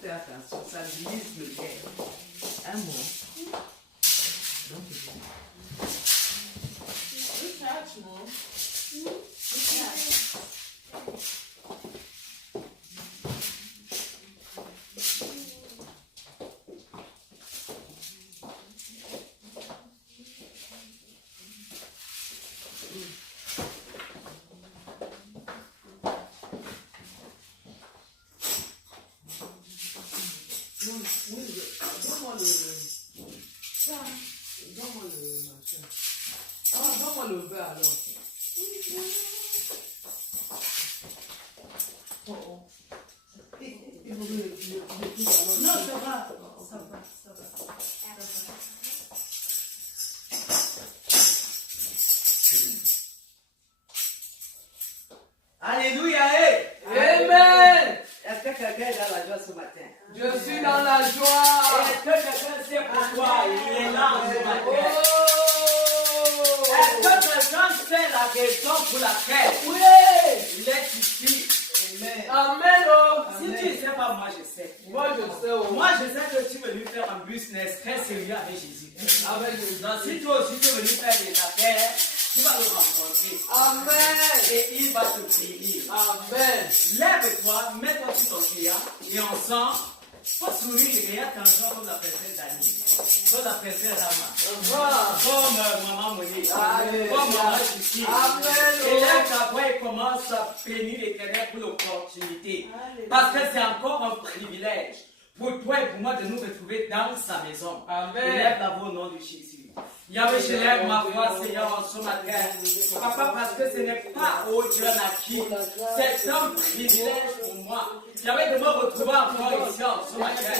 Fais attention, ça glisse le cœur. Un mot. Donc, Good catch, Mom. Good catch. donne-moi le machin. Ah, donne-moi le beurre alors. Oh, oh. Non, ça va. Ça va, ça va. Alléluia, hey. Amen. Est-ce que quelqu'un est dans la joie ce matin? Je suis dans la joie. Est-ce que quelqu'un sait pourquoi il est là ce matin? Oh. Est-ce que quelqu'un sait la raison pour laquelle Oui. il est ici? Amen. Amen. Oh. Si tu ne sais pas, moi je sais. Moi je sais. Oh. Moi je sais que tu veux lui faire un business très sérieux avec Jésus. Avec Jésus. Donc si toi aussi tu veux lui faire des affaires, tu vas le rencontrer. Amen. Et il va te bénir. Amen. Lève-toi, mets-toi sur ton client et ensemble, faut sourire et regarde ton genre comme la princesse Dani, comme la princesse Rama, comme maman Monique, comme maman Chichi. Et là, après, il commence à bénir l'Éternel pour l'opportunité. Parce que c'est encore un privilège pour toi et pour moi de nous retrouver dans sa maison. Amen. Lève la voix au nom de Jésus. Yahweh, je lève ma voix, Seigneur, en ce matin. Papa, parce que ce n'est pas, oh Dieu, naquis. C'est un privilège pour moi. Yahweh, de me retrouver encore ici en ce matin.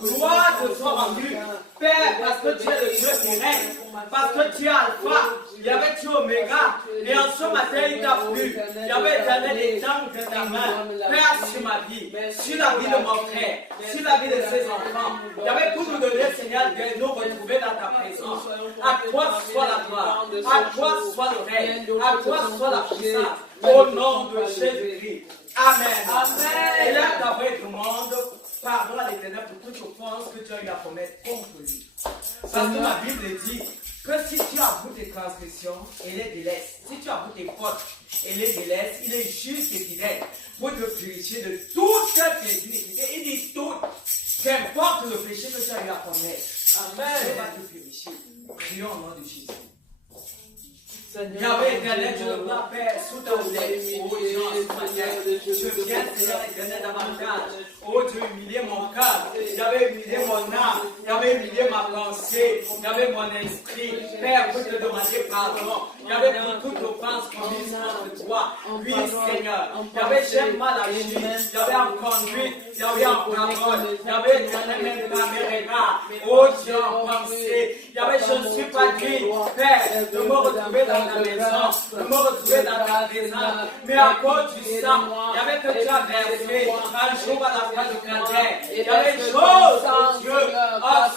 Gloire te soit rendue, Père, parce que tu es le Dieu qui règne. Parce que tu es Alpha. Yahweh, tu es Oméga. Et en ce matin, il t'a plu. Yahweh, éternel, étends de ta main. Père, sur ma vie, sur la vie de mon frère, sur la vie de ses enfants. Yahweh, pour nous donner, Seigneur, de nous retrouver dans ta présence. À toi soit la gloire, à toi soit le règne, à toi soit la puissance, au nom de Jésus-Christ. Amen. Amen. Et là, d'après tout le monde, pardon à l'Éternel pour toute offense que tu as eu à commettre contre lui. Parce que la Bible dit que si tu avoues tes transgressions, elle les délaisse. Si tu avoues tes fautes, elle les délaisse. Il est juste et fidèle pour te purifier de toutes tes iniquités. Il dit tout, qu'importe le péché que tu as eu à commettre. Amen. Il va te purifier. Prions au nom de Jésus. Yahweh éternel, je le vois, Père, sous ta houlette. Oh Dieu, ce matin, je viens, Seigneur éternel, davantage. Oh Dieu, humilier mon cœur. Yahweh, humilier mon âme. Yahweh, humilier ma pensée. Yahweh, mon esprit. Père, pour te demander pardon. Yahweh, pour toute offense commise contre toi. Oui, Seigneur. Yahweh, j'aime mal agir. Yahweh, en conduite. Yahweh, en parole. Yahweh, éternel, même par mes regards. Oh Dieu, en pensée. Yahweh, je ne suis pas digne, Père, de me retrouver dans ta maison, de me retrouver dans ta présence. Mais à cause du sang, Yahweh, que tu as versé un jour à la croix de Calvaire. Yahweh, chose, oh Dieu,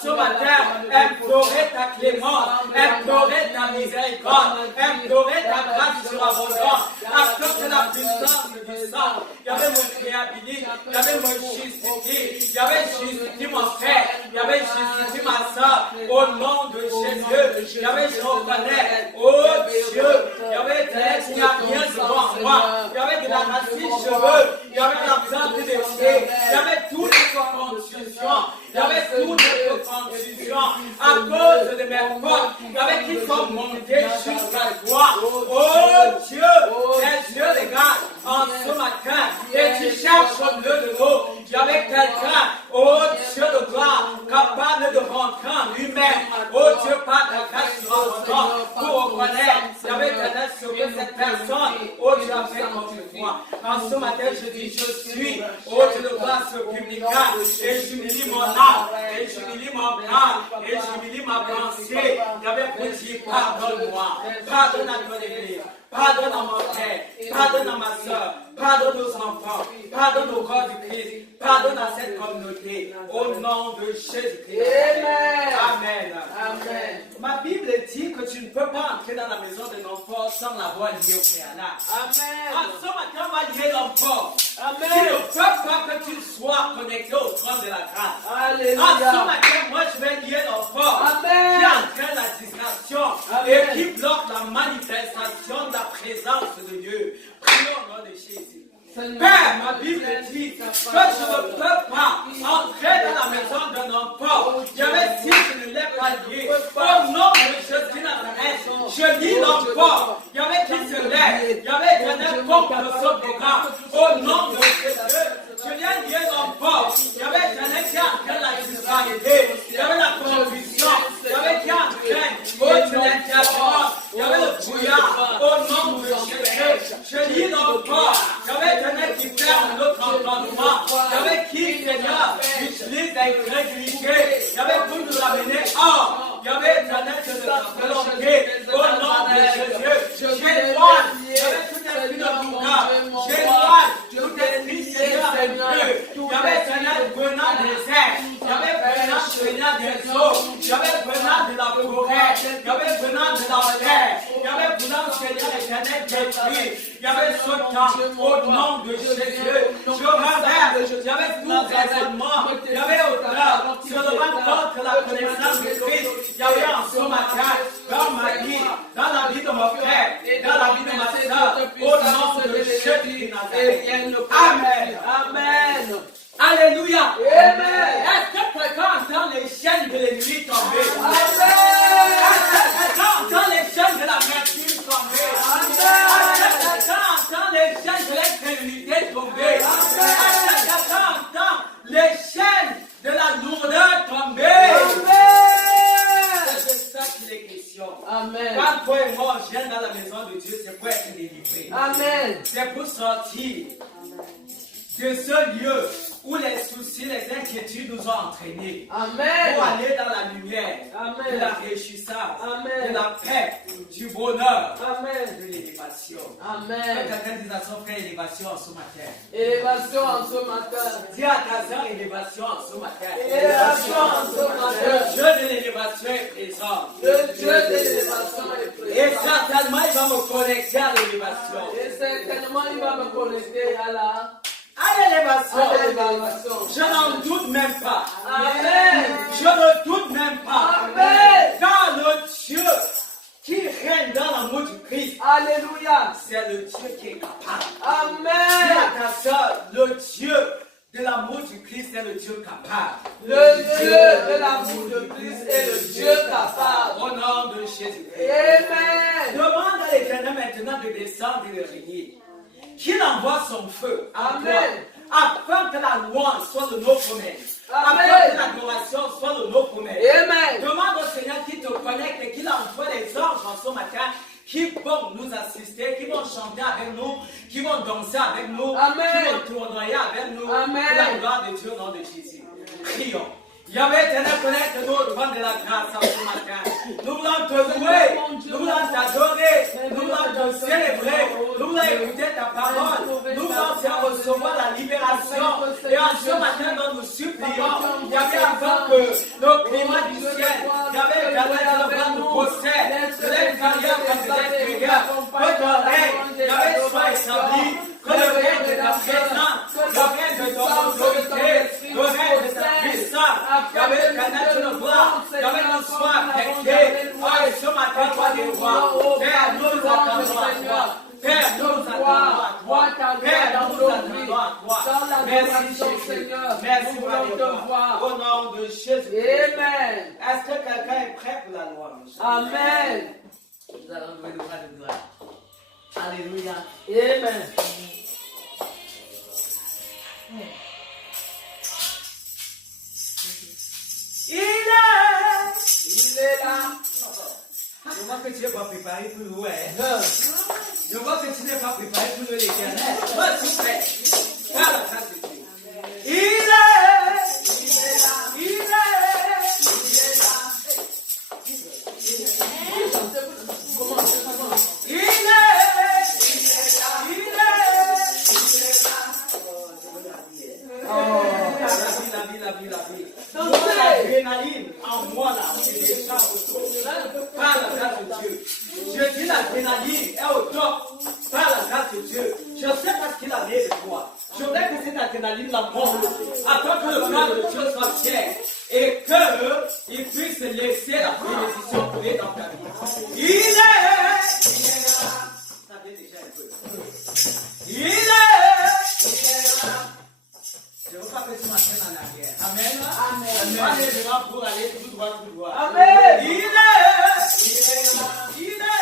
ce matin, implorer ta clémence, implorer ta miséricorde, implorer ta grâce surabondante, afin que la puissance du sang, Yahweh, me réhabilite, Yahweh, me justifie, Yahweh, justifie mon frère, Yahweh, justifie ma soeur, au nom de Jésus. Yahweh, je reconnais, oh Dieu, Yahweh, il n'y a rien devant moi, Yahweh, de la racine cheveux, Yahweh, l'absence de pieds, Yahweh, tout n'est pas confusion, Yahweh, tout n'est pas confusion, à cause de mes fautes, Yahweh, qui sont montés jusqu'à toi, oh Dieu, les yeux regarde en ce matin, et tu cherches au milieu de nous, Yahweh, quelqu'un, oh Dieu de gloire, capable de rentrer en lui-même, oh Dieu, par ta grâce surabondante, pour reconnaître, Yahweh, éternel, ce que cette personne, oh Dieu, a fait contre toi. En ce matin, je dis, je suis, oh Dieu de gloire, ce publicain, et j'humilie mon âme, et j'humilie mon cœur, et j'humilie ma pensée, Yahweh, pour dire, pardonne-moi, pardonne à ton église, pardonne à mon frère, pardonne à ma soeur, pardonne aux enfants, pardonne au corps du Christ, pardonne à cette communauté, au nom de Jésus-Christ. Amen. Amen. Amen. Ma Bible dit que tu ne peux pas entrer dans la maison d'un enfant sans l'avoir lié au préalable. Amen. En ce matin, on va lier l'enfant. Amen. Il ne peut pas que tu sois sois connecté au trône de la grâce. En ce Alléluia. matin, moi, je vais lier l'enfant Amen. qui entraîne la distraction Amen. et qui bloque la manifestation de la présence de Dieu. Prions au nom de Jésus. Père, ma Bible dit que je ne peux pas entrer dans la maison d'un enfant. Je vais si je ne l'ai pas lié. Au nom de Jésus Nazareth, je lis l'enfant. Il y avait qui se lève. Il y avait éternel contre ce programme. Au nom de Jésus, je viens lier l'enfant. Il y avait éternel qui entraîne la disparité. Il y avait la confusion. Il y avait qui entraîne l'intervention. Il y avait le brouillard. Au nom de Jésus, je lis l'enfant. Il y avait éternel qui ferme notre entendement. Il y avait qui, Seigneur, utilise l'incrédulité. Il y avait pour nous ramener hors. Il y avait éternel de notre volonté. Au nom de Jésus, j'éloigne. Il y avait tout esprit de bouga. J'éloigne tout esprit, Seigneur, de Dieu. Il y avait éternel venant des airs. Il y avait venant des eaux. Il y avait venant de la forêt. Il y avait venant de la terre. Il y avait venant, Seigneur, éternel détruit. Il y avait ce temps au nom de Jésus. Je renverse. Il y avait tout raisonnement. Il y avait auteur. Sur le ventre contre la connaissance de Christ. Il y avait en ce matin, dans ma vie, dans la vie de mon frère, dans la vie de ma soeur, au nom de Jésus de Nazareth. Amen. Amen. Alléluia. Amen. Est-ce que quelqu'un entend les chaînes de l'ennemi tomber? Amen. Est-ce que quelqu'un entend les chaînes de la médecine tomber? Est-ce que quelqu'un entend les chaînes de l'incrédulité tomber? Est-ce que quelqu'un entend les chaînes de la lourdeur tomber? C'est de ça qu'il est question. Amen. Quand toi et moi on vient dans la maison de Dieu, c'est pour être délivré. Amen. C'est pour sortir de ce lieu où les soucis, les inquiétudes nous ont entraînés. Amen. Pour aller dans la lumière, Amen. de la réjouissance, Amen. de la paix, du bonheur, Amen. de l'élévation. Amen. Quelqu'un dit à son frère élévation en ce matin. Élévation en ce matin. Dis à ta soeur élévation en ce matin. Élévation en ce matin. Le Dieu de l'élévation est présent. Le Dieu de l'élévation est Et présent. certainement il va me connecter à l'élévation. Et certainement il va me connecter à À l'élévation. l'élévation. Je n'en doute même pas. Amen. Je ne doute même pas. Amen. Car le Dieu qui règne dans l'amour du Christ, Alléluia. c'est le Dieu qui est capable. Dis Amen. à ta soeur, le Dieu de l'amour du Christ est le Dieu capable. Le Dieu de l'amour de Christ est le Dieu capable. Au nom de Jésus-Christ. Amen. Demande à l'Éternel maintenant de descendre et de régner. Qu'il envoie son feu à Amen. toi, afin que la louange soit de nos promesses, Amen. afin que l'adoration soit de nos promesses. Amen. Demande au Seigneur qui te connecte et qu'il envoie les anges en ce matin qui vont nous assister, qui vont chanter avec nous, qui vont danser avec nous, Amen. qui vont tournoyer avec nous. Amen. Pour la gloire de Dieu au nom de Jésus. Prions. Yahvé, éternel, connecte-nous au trône de la grâce en ce matin. Nous voulons te louer, nous voulons t'adorer, nous voulons te célébrer, nous voulons écouter ta parole, nous voulons recevoir la libération. Et en ce matin, nous nous supplions, Yahvé, afin que le climat du ciel, Yahvé, éternel, que nous possède, de l'extérieur comme de l'extérieur, que ton règne, Yahvé, soit établi, que le règne de ta présence, le règne de ton autorité, le règne de ta puissance, Yahvé, éternel, tu le vois, Yahvé, nous soit affecté. Oh, et ce matin, toi, des rois, Père, nous nous attendons à toi. Père, nous nous attendons à toi. Père, nous nous attendons à toi. Merci, Jésus. Merci, Père. Au nom de Jésus. Amen. Est-ce que quelqu'un est prêt pour la louange? Amen. Nous allons louer le roi de gloire. Alléluia. Amen. Il est là. Je vois que tu n'es pas préparé pour louer. Je vois que tu n'es pas préparé pour louer l'Éternel. Moi, je suis prêt. Par la grâce de Dieu. Il est là. Il est là. L'adrénaline en moi là, c'est déjà au top. Par la grâce de Dieu. Je dis l'adrénaline est au top. Par la grâce de Dieu. Je sais pas ce qu'il en est de toi. Je voudrais que cette adrénaline la monte. afin que le plan de Dieu soit fier et qu'il puisse laisser la bénédiction couler dans ta vie. Il est là. Ça vient déjà un peu. Il est là. Je ne veux pas que tu m'entraînes en arrière. Amen. Amen. Pas les bras pour aller tout droit, tout droit. Amen. Il est là. Il est là.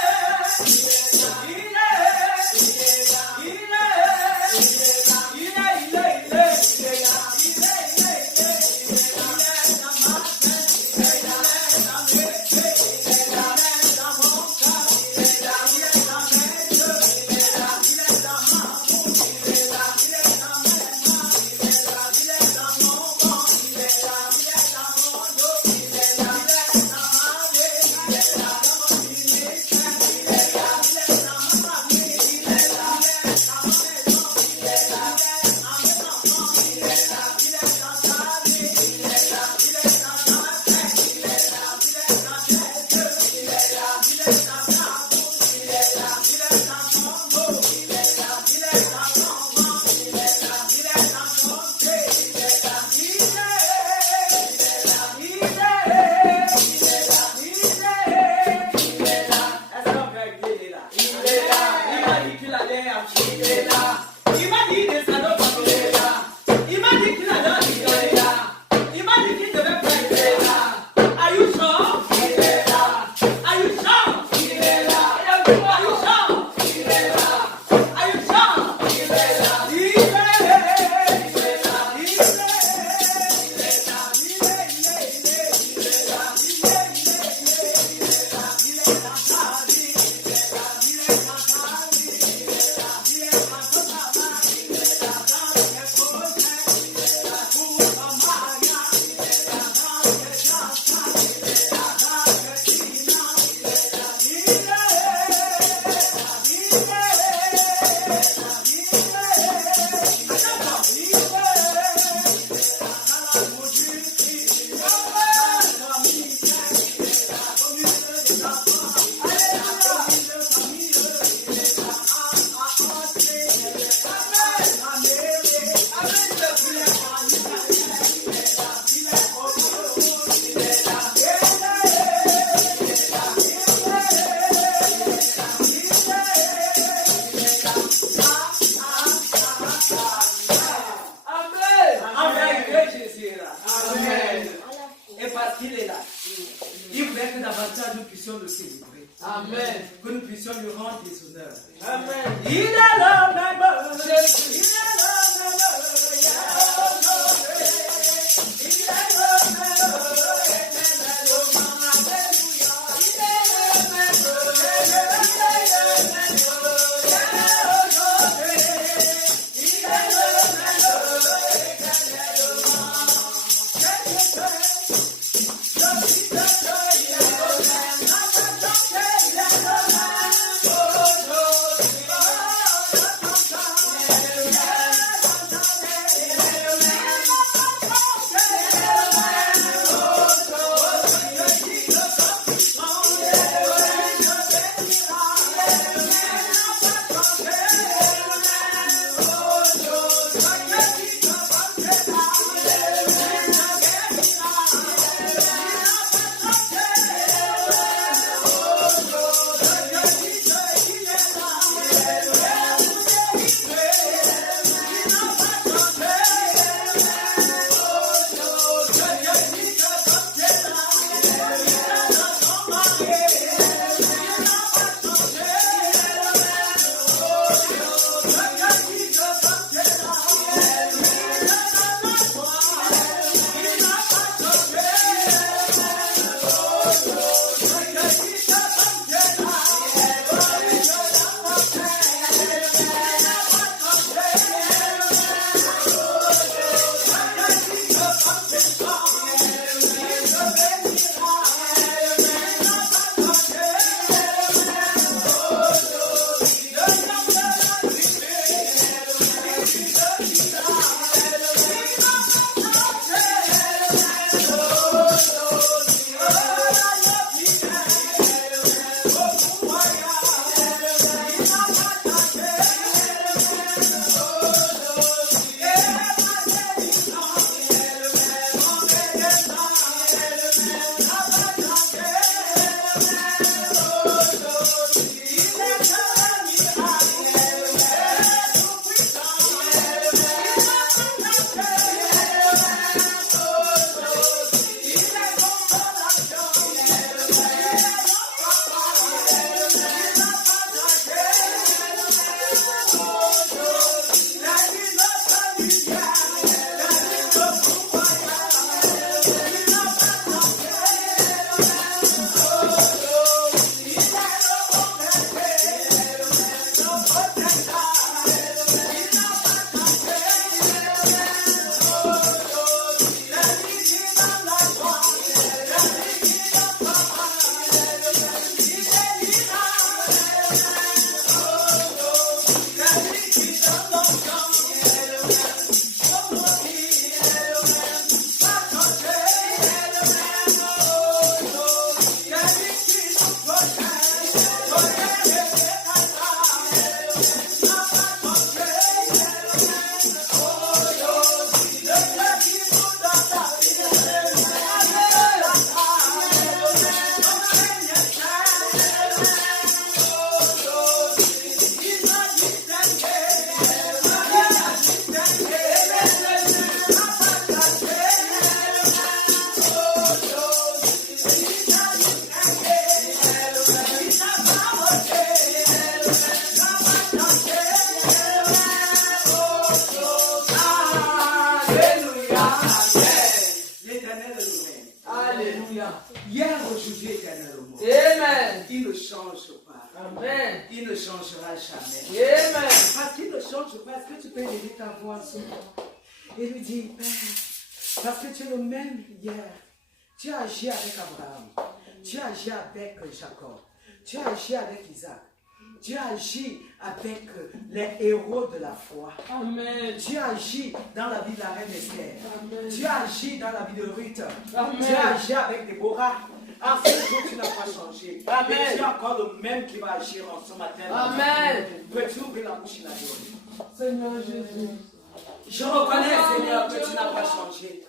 Hier, aujourd'hui, éternellement. Amen. Il ne change pas. Amen. Il ne changera jamais. Amen. Parce qu'il ne change pas. Est-ce que tu peux lever ta voix ce soir et lui dire, Père, parce que tu es le même hier. Tu as agi avec Abraham. Tu as agi avec Jacob. Tu as agi avec Isaac. Tu as agi avec les héros de la foi. Amen. Tu as agi dans la vie de la reine Esther. Amen. Tu as agi dans la vie de Ruth. Amen. Tu as agi avec Déborah. En ce jour, tu n'as pas changé. Amen. Et tu es encore le même qui va agir en ce matin. Amen. Peux-tu ouvrir la bouche et l'adorer? Seigneur Jésus. Je reconnais, Seigneur, que tu n'as pas changé.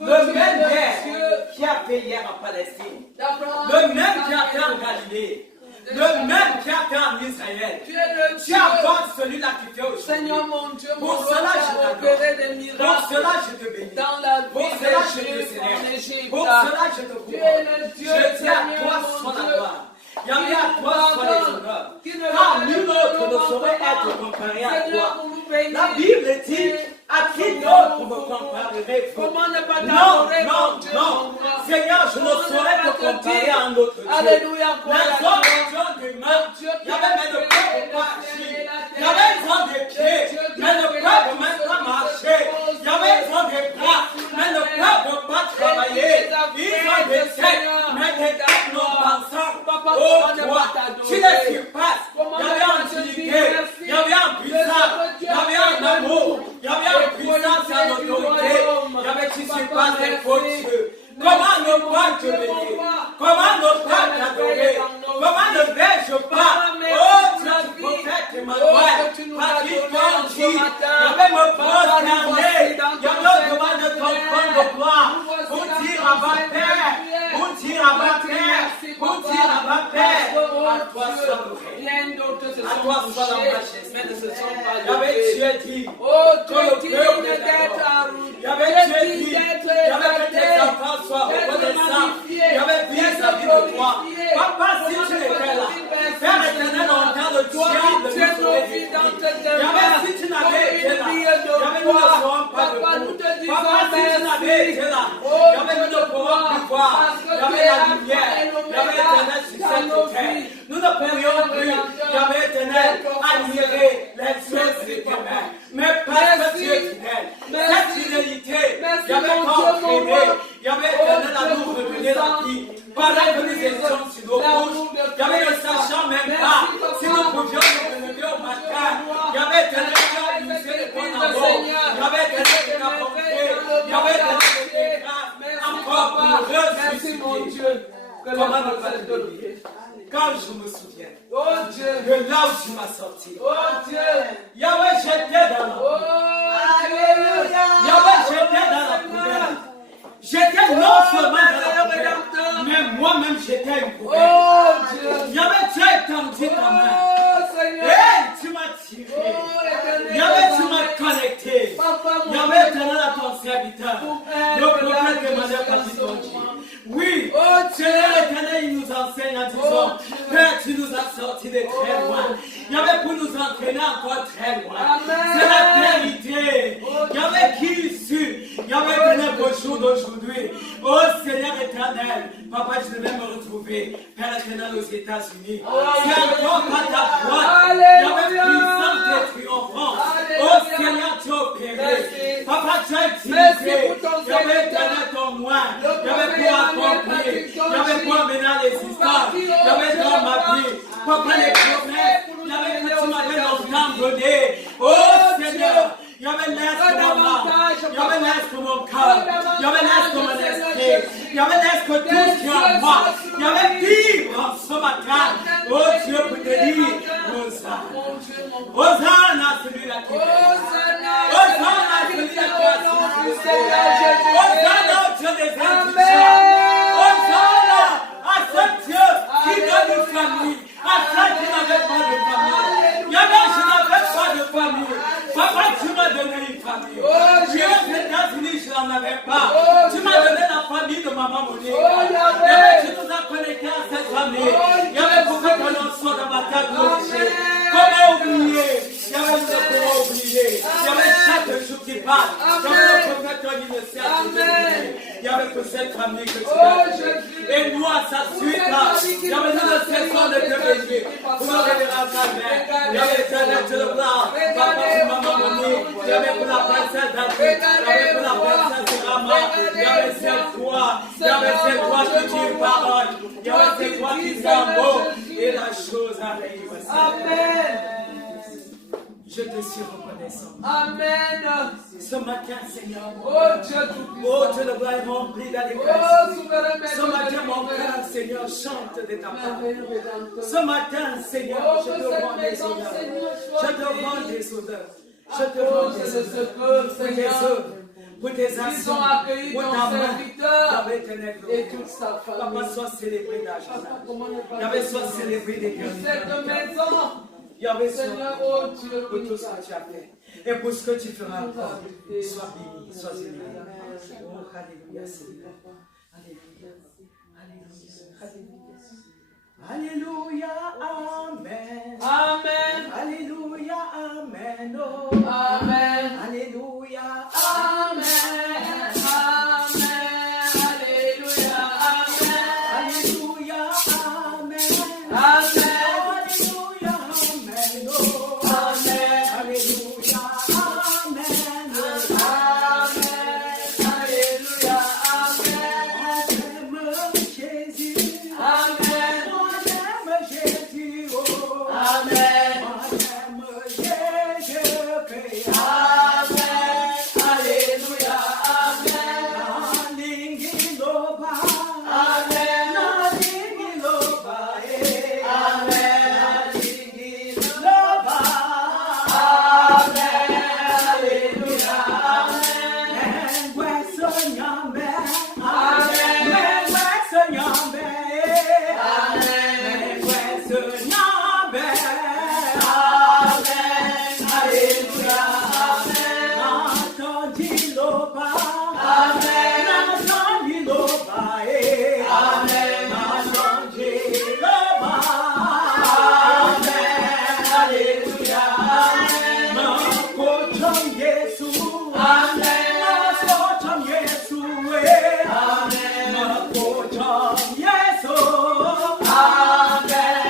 Le même Père qui a fait hier en Palestine. Le même qui a fait en Galilée. Le même qui a fait en Israël. Tu es le Tu Dieu. as encore celui-là qui fait aujourd'hui. Seigneur mon Dieu, mon Pour roi, cela, tu je as t'adore. opéré des Pour miracles cela, je te bénis. dans la Pour vie cela, je te d'Égypte, en célèbre. Égypte. Pour cela, je te Tu es couvre. le Dieu, Je dis à Seigneur, toi mon soit la Dieu. gloire. Yahvé, à toi soit les honneurs. Qui ne Car veut nul pas autre de ne saurait nous être comparé à Seigneur, toi. pour nous bénir. La Bible dit, à qui d'autre me comparerait? Comment ne pas Non, t'adorer, non, mon Dieu, non. mon roi? Seigneur, je ne Comment ne saurais pas te te comparer dire, à un autre Dieu. Alléluia, Les gloire à autres Dieu. dieux des mains, Dieu qui il y avait mais le a peuple créé pas le ciel agir. et la Il y avait besoin des pieds, Dieu qui mais a le créé peuple tout même ce pas qui se marcher. pose. Il y avait besoin des bras, mais le peuple pas travailler. Ils ont des têtes, mais des têtes non pensantes. Papa, Oh comment ne toi, pas t'adorer? tu les surpasses. Comment Il y ne avait pas en te dire utilité, merci il y avait en de puissance, ce que tu il y as avait fait en de amour, nous. il y avait en Et puissance et en qualité du autorité. royaume. Il y avait tu Papa, surpasses les merci. faux dieux. Comment ne pas te Dieu, mon bénir? roi. Comment ne pas Papa, t'adorer? dans nos Comment vies. ne vais-je Papa, pas? merci Oh, pour la tu vie. prophète Oh, Emmanuel, que tu nous as Patrick donné en ce Tonji, matin. il y avait me Papa, nous prosterner, voici dans il y ton avait au devant de Seigneur ton trône de gloire, Nous voici pour dans dire ton à ma Seigneur Père, prière. pour dire à ma Merci, Père, merci, pour Papa. dire à ma Père, Parce que, oh à toi Dieu, soit le règne. bien d'autres se À sont toi soit la couchés, majesté. mais ne se sont pas Il y avait levés. Dieu dit, Oh, tu que le es digne peuple d'être t'adore. arrogant. Il y avait Tu es Dieu digne dit, d'être il y avait que tes exalté, enfants soient d'être reconnaissants. magnifié, Il y avait dit d'être sa vie de toi. glorifié. Papa, si Comment tu ne pas étais te là, dire merci, Père éternel, en temps de toi diable, qui nous tiens nos aurais vies dit. dans tes Il y avait mains, si tu comme n'avais été une là, vie il y avait de nous ne foi. serons pas Papa, debout. nous te disons Papa, si tu n'avais merci. été là, Oh, il y avait Dieu nous ne de pourrons gloire, plus voir. parce que Il y tu avait es la Alpha lumière, et il y avait l'Oméga éternel sur dans cette nos terre. vies. Nous ne pourrions plus, il y avait éternel, admirer les choses de tes mains. Mais parce que tu es fidèle, cette fidélité, il y avait entraîné, il y avait éternel à nous redonner la vie. Pendant que nous étions sur nos bouches, il y avait ne sachant même pas si nous pouvions nous relever au matin. Il y avait éternel qui a usé les bons amours. Il y avait éternel qui a porté. Il y avait éternel qui a grâce. Encore pour nous Merci mon ressusciter. Dieu. Que Comment la ne pas grâce te te bénir? Quand je me souviens Oh Dieu. de là où tu m'as sorti. Oh Dieu. Yahweh, j'étais dans la Oh Alléluia. Yahweh, j'étais dans la poubelle. J'étais non seulement dans la poubelle, mais moi-même j'étais une poubelle. Oh Dieu. Yahweh, tu as étendu ta main. Oh Seigneur. Et tu m'as tiré. Oh éternel. Yahweh, tu m'as connecté. Papa, mon Yahweh, Dieu. éternel à ton serviteur. Le prophète demandait pas si ton Dieu. Oui, Oh Seigneur éternel, il nous enseigne en disant, Père, tu nous as sortis de très loin. Il y avait pour nous entraîner encore très loin. C'est la vérité. Il y avait qui issu. Il y avait éternel au jour d'aujourd'hui. Oh Seigneur éternel, Papa, je devais me retrouver, Père éternel, aux États-Unis. C'est encore par ta droite. Il y avait puissance et triomphant. Oh Seigneur, tu as opéré. Papa, tu as utilisé. Il y avait éternel ton loin. Il y avait pour accomplir. Il y avait pour amener à l'existence. Il y avait dans ma vie. Papa, les promesses. Il y avait que tu m'avais longtemps donné. Oh Seigneur. Il y avait l'air pour mon âme. Il y avait l'air pour mon cœur. Il y avait l'air pour mon esprit. Il y avait l'air pour tout ce qui est en moi. Il y avait vivre en ce matin. Oh Dieu, pour te dire, Hosanna. Hosanna à celui-là qui est. Hosanna à celui-là qui est. Hosanna au Dieu des intouchables. Hosanna à ce Dieu qui donne une famille. À ceux qui n'avaient pas de famille. Il y avait, je n'avais pas de famille. Papa, tu m'as donné une famille. Dieu, aux États-Unis, je n'en avais pas. Tu m'as donné la famille de maman Monique. Tu nous as connectés à cette famille. Il y avait beaucoup de notions dans ma tête. Comment oublier? Il y avait comment oublier. Il y avait chaque jour qui passe. Il y avait le prophète initiative. Il y avait pour cette famille que tu as donné. Et nous, à sa suite, Yahweh, nous ne cessons de te bénir. Pour nos révérences, Amen. Yahweh, éternel, tu le gloire. Papa, pour maman Monique. Yahweh, pour la princesse David. Yahweh, pour la princesse Rama. Yahweh, c'est toi. Yahweh, c'est toi qui dis parole. Yahweh, c'est toi qui dis un mot. Et la chose arrive. Amen. Je te suis reconnaissant. Amen. Ce matin, Seigneur. Oh Dieu tout-puissant. Oh, tu le vois rempli d'allégresse. Oh souverain maître. Ce matin, mon cœur, Seigneur, chante de ta parole. Ce matin, Seigneur, je te rends des honneurs. Je te rends des honneurs. Je te rends des honneurs. Pour tes œuvres, pour tes actions, pour ta main. Et toute sa famille. Papa, sois célébré d'argent. Yahweh, sois célébré des Cette biens. maison. Yahweh, Seigneur, oh Dieu, pour tout ce que tu as fait. Et pour ce que tu feras encore. Sois béni, sois élevé. Oh, alléluia, Seigneur. Alléluia. Alléluia. Amen. Amen. Alléluia. Amen. Oh. Amen. Alléluia. Amen. Amen. Alléluia. Amen. Alléluia. Amen. Amen. Alléluia. Amen. Oh. Amen. Alléluia. Amen. Alléluia. Amen. Moi j'aime Jésus. Amen. Moi j'aime Jésus. Oh. Amen. Moi j'aime Jésus. Amen. Alléluia. Amen. Nalingiloba. Amen. Nalingiloba. Amen. Nalingiloba. Amen. Alléluia. Amen. Mengwesonyambe. Amen. Mengwesonyambe. Amen. Mengwesonyambe. Amen. Alléluia. Amen. Natondiloba. Amen. Natondiloba. Amen. Natondiloba. Amen. Alléluia. Amen. Makocham Yesu. Amen. Makocham Yesu. Amen. Makocham Yesu. Amen.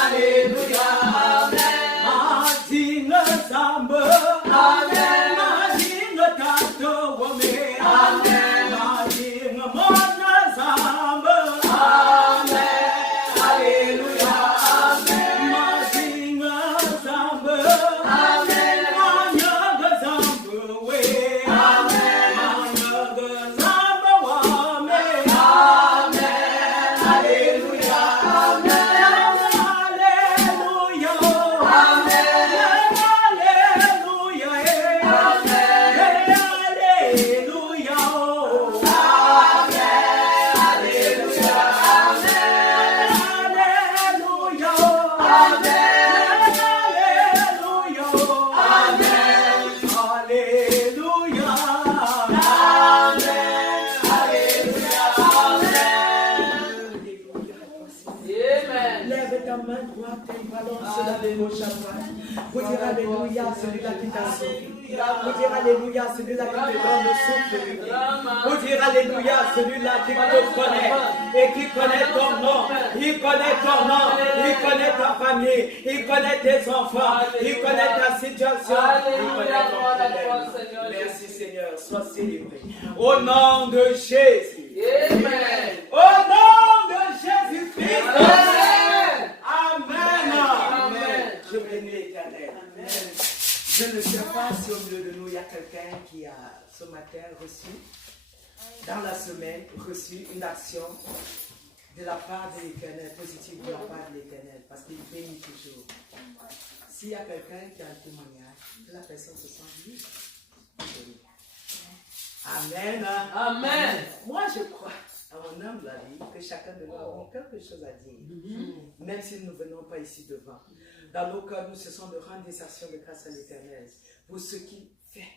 Alléluia. Amen. Mazinga Zamba. Amen. Mazinga Tato Wame. Amen. Mazinga Mona Zamba. Amen. Alléluia. Amen. Mazinga Zamba. Amen. Manyaga Zamba we. Amen. Manyaga Zamba Wame. Amen. Alléluia. Amen. Alléluia. Amen. Alléluia. Amen. Alléluia. Amen. Alléluia. Amen. Amen. Lève ta main droite et balance dans les gauche à droite. Vous dire alléluia, celui-là qui t'a sauvé. Vous dire alléluia, celui-là qui te donne le souffle de vie. Vous dire alléluia, celui-là qui te connaît et qui connaît ton nom. Il connaît ton nom, il connaît ta famille, il connaît tes enfants, il connaît ta situation, il connaît ton problème. Merci Seigneur, sois célébré. Au nom de Jésus. Amen. Au nom de Jésus-Christ. Amen. Amen. Amen. Je bénis l'Éternel. Je ne sais pas si au milieu de nous, il y a quelqu'un qui a ce matin reçu, dans la semaine, reçu une action de la part de l'Éternel, positive de la part de l'Éternel, parce qu'il bénit toujours. S'il y a quelqu'un qui a un témoignage, que la personne se sent libre. Amen. Amen. Moi, je crois, à mon humble avis, que chacun de nous avons quelque chose à dire, même si nous ne venons pas ici devant. Dans nos cœurs, nous cessons de rendre des actions de grâce à l'Éternel pour ce qu'il fait.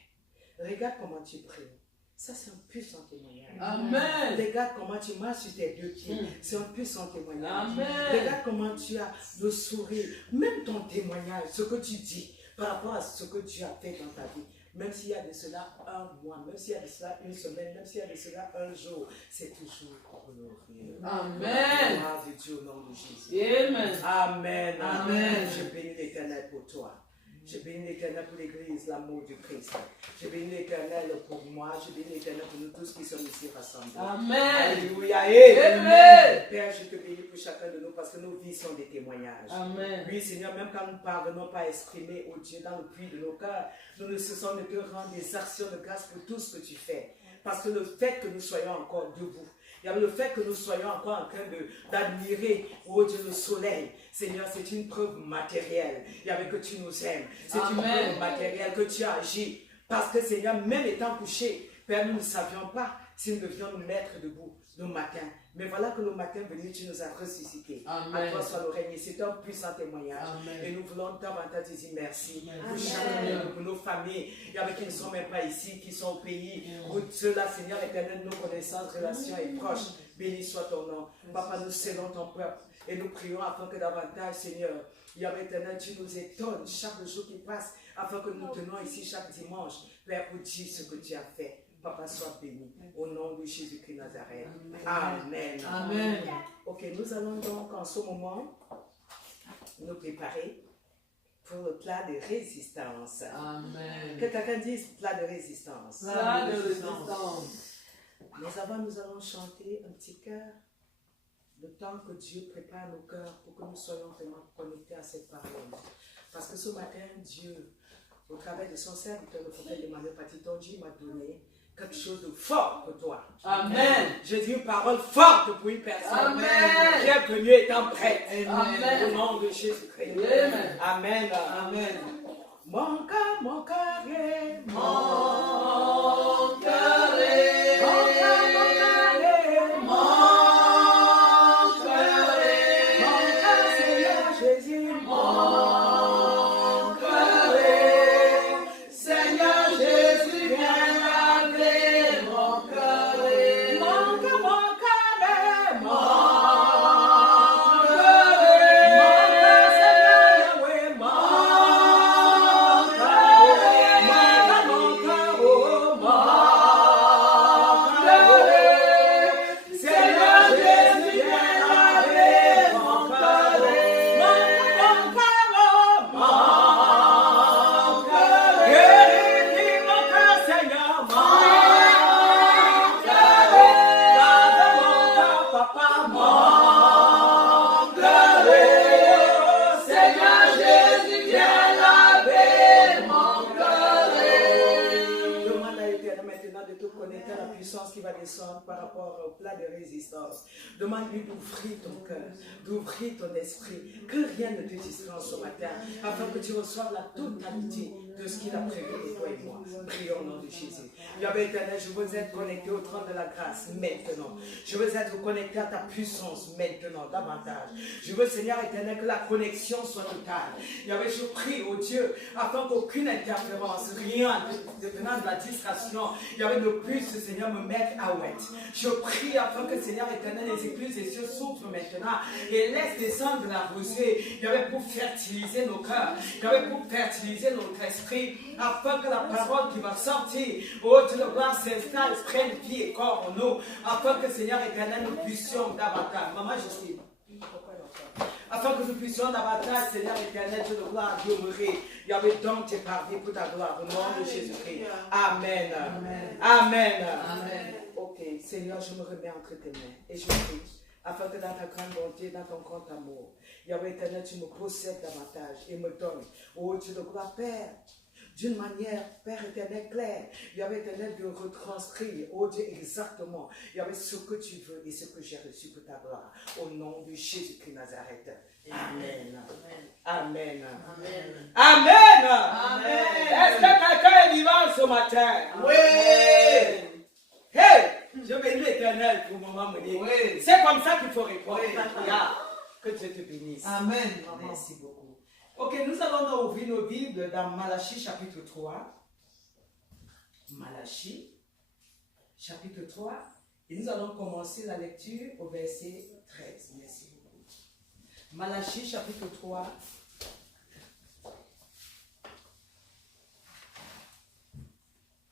Regarde comment tu pries. Ça, c'est un puissant témoignage. Amen. Regarde comment tu marches sur tes deux pieds. C'est un puissant témoignage. Amen. Regarde comment tu as le sourire. Même ton témoignage, ce que tu dis par rapport à ce que tu as fait dans ta vie. même s'il y a de cela un mois, même s'il y a de cela une semaine, même s'il y a de cela un jour, c'est toujours honoré. Amen. Gloire de Dieu au nom de Jésus. Amen. Amen. Amen. Je bénis l'Éternel pour toi. Je bénis l'Éternel pour l'Église, l'amour du Christ. Je bénis l'Éternel pour moi. Je bénis l'Éternel pour nous tous qui sommes ici rassemblés. Amen. Alléluia. Amen. Père, je te bénis pour chacun de nous parce que nos vies sont des témoignages. Amen. Oui, Seigneur, même quand nous ne parvenons pas à exprimer, oh Dieu, dans le puits de nos cœurs, nous ne cessons de te rendre des actions de grâce pour tout ce que tu fais. Parce que le fait que nous soyons encore debout, il y a le fait que nous soyons encore en train d'admirer, oh Dieu, le soleil. Seigneur, c'est une preuve matérielle. Il y avait que tu nous aimes. C'est une preuve matérielle que tu as agi. Parce que Seigneur, même étant couchés, Père, nous ne savions pas si nous devions nous mettre debout le matin. Mais voilà que le matin venu, tu nous as ressuscités. À toi soit le règne. C'est un puissant témoignage. Amen. Et nous voulons davantage te dire merci. Pour chacun de nous, pour nos familles. Il y en a qui ne sont même pas ici, qui sont au pays. Pour ceux-là, Seigneur éternel, nos connaissances, relations et proches. Béni soit ton nom. Papa, nous scellons ton peuple. Et nous prions afin que davantage, Seigneur, Yahweh éternel, tu nous étonnes chaque jour qui passe, afin que nous tenons ici chaque dimanche, Père, pour dire ce que tu as fait. Papa, sois béni. Au nom de Jésus-Christ Nazareth. Amen. Amen. Ok, nous allons donc en ce moment nous préparer pour le plat de résistance. Amen. Que quelqu'un dise plat de résistance. Plat de résistance. Mais avant, nous allons chanter un petit cœur. Le temps que Dieu prépare nos cœurs pour que nous soyons vraiment connectés à cette parole. Parce que ce matin, Dieu, au travers de son serviteur, le prophète Emmanuel Patiton, Dieu m'a donné quelque chose de fort pour toi. Amen. J'ai dit une parole forte pour une personne. Amen. Qui est venue étant prête. Amen. Au nom de Jésus-Christ. Amen. Amen. Amen. Mon cœur est Mon cœur est mon cœur est mon cœur est mon cœur, Seigneur Jésus. mon cœur est Seigneur Jésus, viens laver mon cœur est Mon cœur est mon cœur est mon cœur, Seigneur Yahweh, mon cœur, oh, mon cœur est Seigneur Jésus, viens laver mon cœur est mon cœur, oh, mon cœur est guéris mon cœur, Seigneur, mon cœur lave mon cœur, papa, mon cœur est Seigneur Jésus, viens laver mon cœur est Demande à l'Éternel maintenant de te connecter à la puissance qui va descendre par rapport au plat de résistance. Demande-lui d'ouvrir ton cœur, d'ouvrir ton esprit, que rien ne te distraie ce matin, afin que tu reçoives la totalité de ce qu'il a prévu pour toi et moi. Prions au nom de Jésus. Yahweh éternel, je veux être connecté au trône de la grâce maintenant. Je veux être connecté à ta puissance maintenant, davantage. Je veux, Seigneur éternel, que la connexion soit totale. Yahweh, je prie au Dieu, afin qu'aucune interférence, rien de venant de la distraction, Yahweh, ne puisse, Seigneur, me mettre à ouette. Je prie afin que, Seigneur éternel, les écluses des cieux s'ouvrent maintenant et laisse descendre de la rosée, Yahweh, pour fertiliser nos cœurs, Yahweh, pour fertiliser notre esprit, afin que la parole qui va sortir, oh Dieu de gloire, s'installe, prenne vie et corps en nous, afin que, Seigneur éternel, nous puissions davantage. Maman, je suis. Afin que nous puissions davantage, Seigneur éternel, Dieu de gloire, demeurer. Yahweh, donc tes parvis pour ta gloire, au nom de Jésus-Christ. Amen. Amen. Amen. Amen. Ok, Seigneur, je me remets entre tes mains et je prie, afin que dans ta grande bonté, dans ton grand amour, Yahweh éternel, tu me possèdes davantage et me donnes, oh Dieu de gloire, Père, d'une manière, Père éternel, claire, Yahweh éternel, de retranscrire, oh Dieu, exactement, Yahweh, ce que tu veux et ce que j'ai reçu pour ta gloire, au nom de Jésus-Christ Nazareth. Amen. Amen. Amen. Amen. Amen. Est-ce que quelqu'un est vivant ce matin? Oui. Hey! Je bénis l'Éternel pour le moment, Monique. Oui. C'est comme ça qu'il faut répondre. Oui. Regarde. Que Dieu te bénisse. Amen. Merci beaucoup. Ok, nous allons ouvrir nos Bibles dans Malachie chapitre 3. Malachie chapitre 3. Et nous allons commencer la lecture au verset 13. Merci beaucoup. Malachie chapitre 3.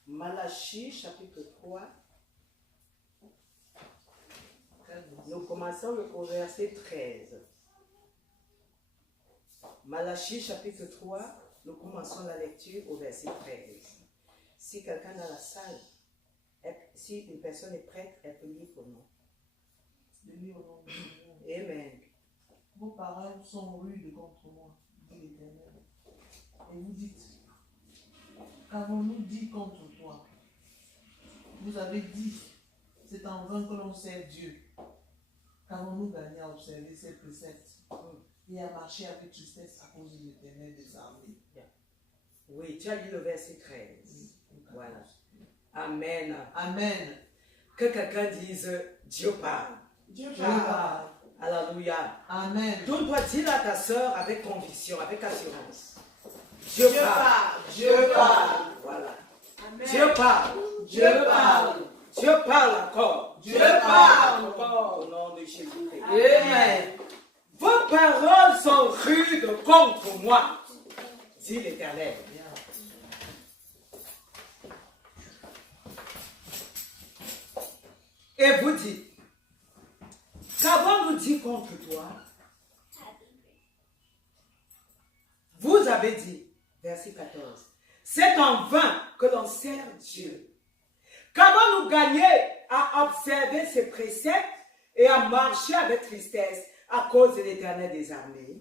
Malachie, chapitre 3. Nous commençons au verset 13. Malachie, chapitre 3. Nous commençons la lecture au verset 13. Si quelqu'un dans la salle, si une personne est prête, elle peut lire pour nous. Amen. Vos paroles sont rudes contre moi, dit l'Éternel. Et vous dites, qu'avons-nous dit contre toi? Vous avez dit, c'est en vain que l'on sert Dieu. Qu'avons-nous gagné à observer ses préceptes et à marcher avec justesse à cause de l'Éternel des armées? Oui, tu as lu le verset 13. Voilà. Amen. Amen. Que quelqu'un dise, Dieu parle. Dieu parle. Alléluia. Amen. Donc, toi, dis à ta soeur avec conviction, avec assurance. Dieu parle. Dieu parle. Voilà. Amen. Dieu parle. Dieu parle. Dieu parle encore. Dieu parle. Encore au nom de Jésus. Amen. Vos paroles sont rudes contre moi, dit l'Éternel. Et vous dites, qu'avons-nous dit contre toi? Vous avez dit, verset 14, c'est en vain que l'on sert Dieu. Qu'avons-nous gagné à observer ses préceptes et à marcher avec tristesse à cause de l'Éternel des armées?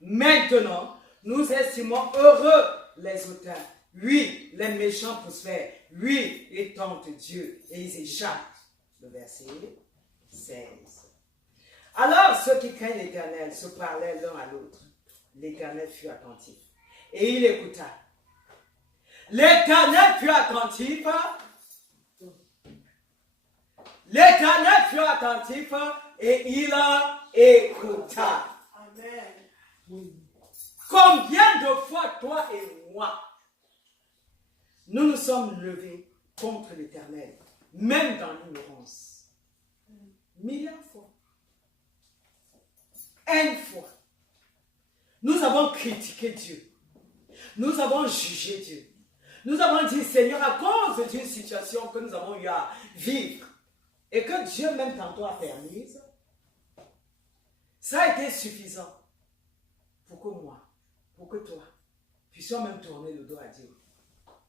Maintenant, nous estimons heureux les auteurs. Oui, les méchants prospèrent. Oui, ils tentent Dieu et ils échappent. Le verset 16. Alors ceux qui craignent l'Éternel se parlaient l'un à l'autre. L'Éternel fut attentif et il écouta. L'Éternel fut attentif. L'Éternel fut attentif et il écouta. Amen. Combien de fois toi et moi, nous nous sommes levés contre l'Éternel, même dans l'ignorance? Milliards de fois. Une fois. Nous avons critiqué Dieu. Nous avons jugé Dieu. Nous avons dit, Seigneur, à cause d'une situation que nous avons eu à vivre, et que Dieu même tantôt a permise, ça a été suffisant pour que moi, pour que toi, puissions même tourner le dos à Dieu.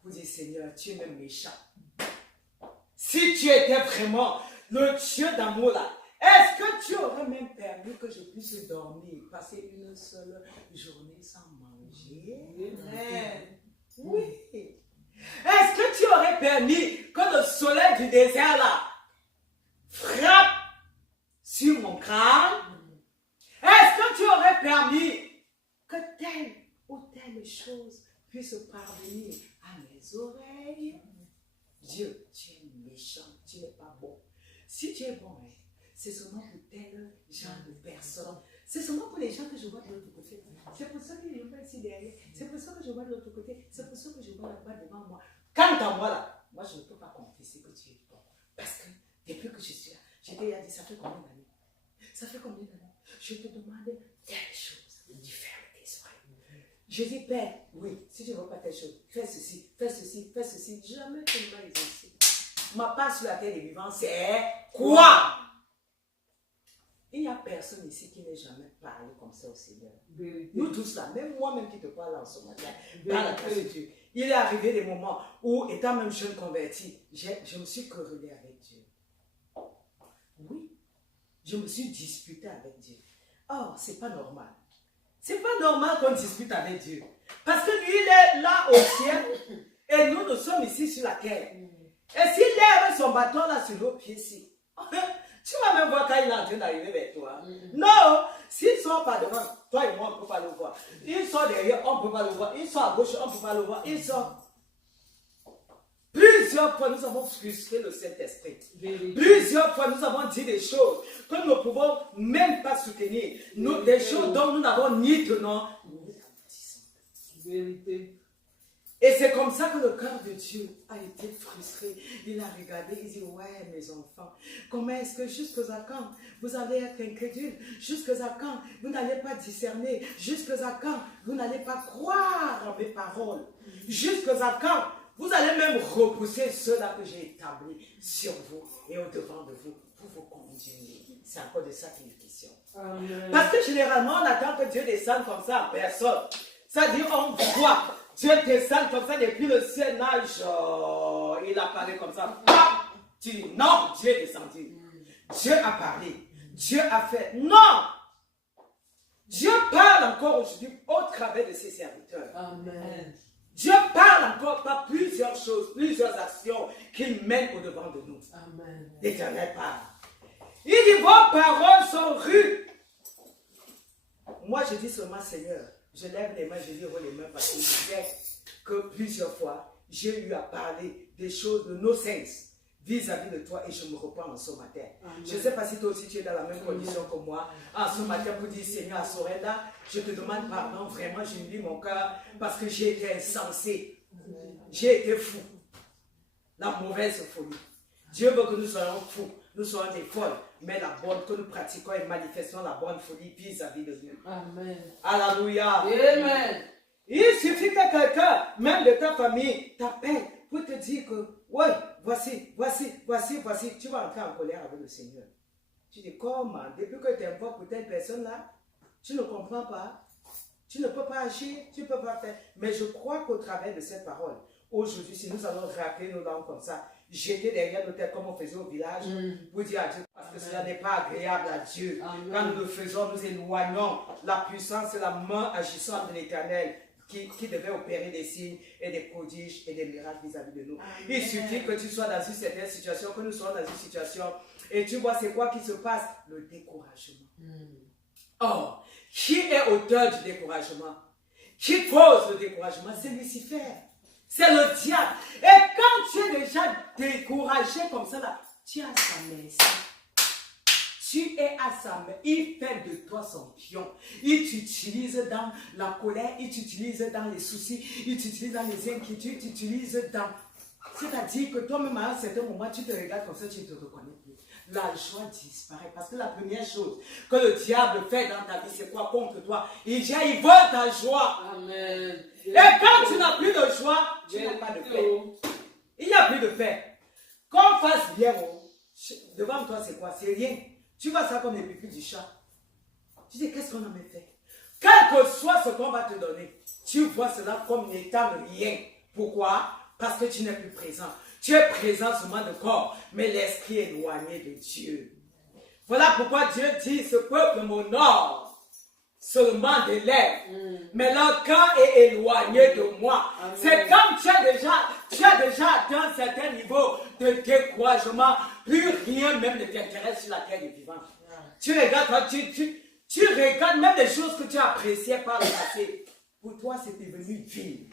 Pour dire, Seigneur, tu es même méchant. Si tu étais vraiment le Dieu d'amour là, est-ce que tu aurais même permis que je puisse dormir, passer une seule journée sans manger? Amen. Oui. Est-ce que tu aurais permis que le soleil du désert là frappe sur mon crâne? Est-ce que tu aurais permis que telle ou telle chose puisse parvenir à mes oreilles? Dieu, tu es méchant, tu n'es pas bon. Si tu es bon, c'est seulement pour tel genre de personnes. C'est seulement pour les gens que je vois de l'autre côté. C'est pour ça que je vois ici derrière. C'est pour ça que je vois de l'autre côté. C'est pour ça que je vois là-bas devant moi. Quant à moi là, moi je ne peux pas confesser que tu es bon. Parce que depuis que je suis là, je t'ai dit, ça fait combien d'années? Ça fait combien d'années? Je te demande telle chose, du ferme tes oreilles. Je dis, Père, oui, si tu ne veux pas telle chose, fais ceci, fais ceci, fais ceci. Jamais tu ne vas exaucer. Ma part sur la terre des vivants, c'est quoi? Il n'y a personne ici qui n'ait jamais parlé comme ça au Seigneur. Nous tous là, même moi-même qui te parle en ce matin, dans la grâce de Dieu. Il est arrivé des moments où, étant même jeune converti, je me suis querellé avec Dieu. Oui, je me suis disputé avec Dieu. Or, c'est pas normal. C'est pas normal qu'on dispute avec Dieu. Parce que lui, il est là au ciel et nous, nous sommes ici sur la terre. Et s'il lève son bâton là sur nos pieds ici, tu vas même voir quand il est en train d'arriver vers toi. Non, s'il ne sort pas devant, toi et moi, on ne peut pas le voir. Il sort derrière, on ne peut pas le voir. Il sort à gauche, on ne peut pas le voir. Il sort. Plusieurs fois, nous avons frustré le Saint-Esprit. Plusieurs fois, nous avons dit des choses que nous ne pouvons même pas soutenir. Des choses dont nous n'avons ni tenant ni aboutissant. Vérité. Et c'est comme ça que le cœur de Dieu a été frustré. Il a regardé, il dit, ouais, mes enfants, comment est-ce que jusqu'à quand vous allez être incrédules? Jusqu'à quand vous n'allez pas discerner? Jusqu'à quand vous n'allez pas croire en mes paroles? Jusqu'à quand vous allez même repousser ceux-là que j'ai établis sur vous et au-devant de vous pour vous conduire? C'est encore de ça qu'il est question. Amen. Parce que généralement, on attend que Dieu descende comme ça à personne. C'est-à-dire, on voit Dieu descend comme ça depuis le ciel, nage. Il a parlé comme ça. Tu dis, non, Dieu est descendu. Dieu a parlé. Dieu a fait. Non! Dieu parle encore aujourd'hui au travers de ses serviteurs. Amen. Dieu parle encore par plusieurs choses, plusieurs actions qu'il mène au-devant de nous. Amen. L'Éternel parle. Il dit, vos paroles sont rudes. Moi, je dis seulement, Seigneur, je lève les mains, je lève les mains parce que je sais que plusieurs fois, j'ai eu à parler des choses de nos sens vis-à-vis de toi et je me reprends en ce matin. Amen. Je ne sais pas si toi aussi tu es dans la même condition que moi. En ce matin, pour dire, Seigneur, à Sorenda, je te demande pardon, vraiment, je me dis mon cœur parce que j'ai été insensé. J'ai été fou. La mauvaise folie. Dieu veut que nous soyons fous, nous soyons des folles, mais la bonne, que nous pratiquons et manifestons la bonne folie vis-à-vis de Dieu. Amen. Alléluia. Amen. Il suffit que quelqu'un, même de ta famille, t'appelle pour te dire que, ouais, voici, tu vas entrer en colère avec le Seigneur. Tu dis, comment? Depuis que tu invoques pour telle personne-là, tu ne comprends pas, tu ne peux pas agir, tu ne peux pas faire. Mais je crois qu'au travers de cette parole, aujourd'hui, si nous allons rappeler nos langues comme ça, jeter derrière nos têtes comme on faisait au village, pour dire à Dieu, parce que cela n'est pas agréable à Dieu. Amen. Quand nous le faisons, nous éloignons la puissance et la main agissante de l'Éternel qui devait opérer des signes et des prodiges et des miracles vis-à-vis de nous. Amen. Il suffit que tu sois dans une certaine situation, que nous soyons dans une situation, et tu vois c'est quoi qui se passe? Le découragement. Or, qui est auteur du découragement? Qui cause le découragement? C'est Lucifer. C'est le diable. Et quand tu es déjà découragé comme ça, là, tu es à sa merci. Tu es à sa main. Il fait de toi son pion. Il t'utilise dans la colère, il t'utilise dans les soucis, il t'utilise dans les inquiétudes, il t'utilise dans... C'est-à-dire que toi-même, à un certain moment, tu te regardes comme ça, tu ne te reconnais plus. La joie disparaît. Parce que la première chose que le diable fait dans ta vie, c'est quoi contre toi? Il vient, il vole ta joie. Amen. Et quand tu n'as plus de joie, tu n'as pas de paix. Il n'y a plus de paix. Qu'on fasse bien, devant toi, c'est quoi? C'est rien. Tu vois ça comme les pupilles du chat. Tu dis, qu'est-ce qu'on a fait? Quel que soit ce qu'on va te donner, tu vois cela comme n'étant rien. Pourquoi? Parce que tu n'es plus présent. Tu es présent seulement de corps, mais l'esprit est éloigné de Dieu. Voilà pourquoi Dieu dit, ce peuple m'honore seulement des lèvres, mais leur cœur est éloigné de moi. Amen. C'est comme tu as déjà atteint un certain niveau de découragement, plus rien même ne t'intéresse sur la terre des vivants. Tu regardes, tu regardes même les choses que tu appréciais par le passé. Pour toi, c'est devenu vil.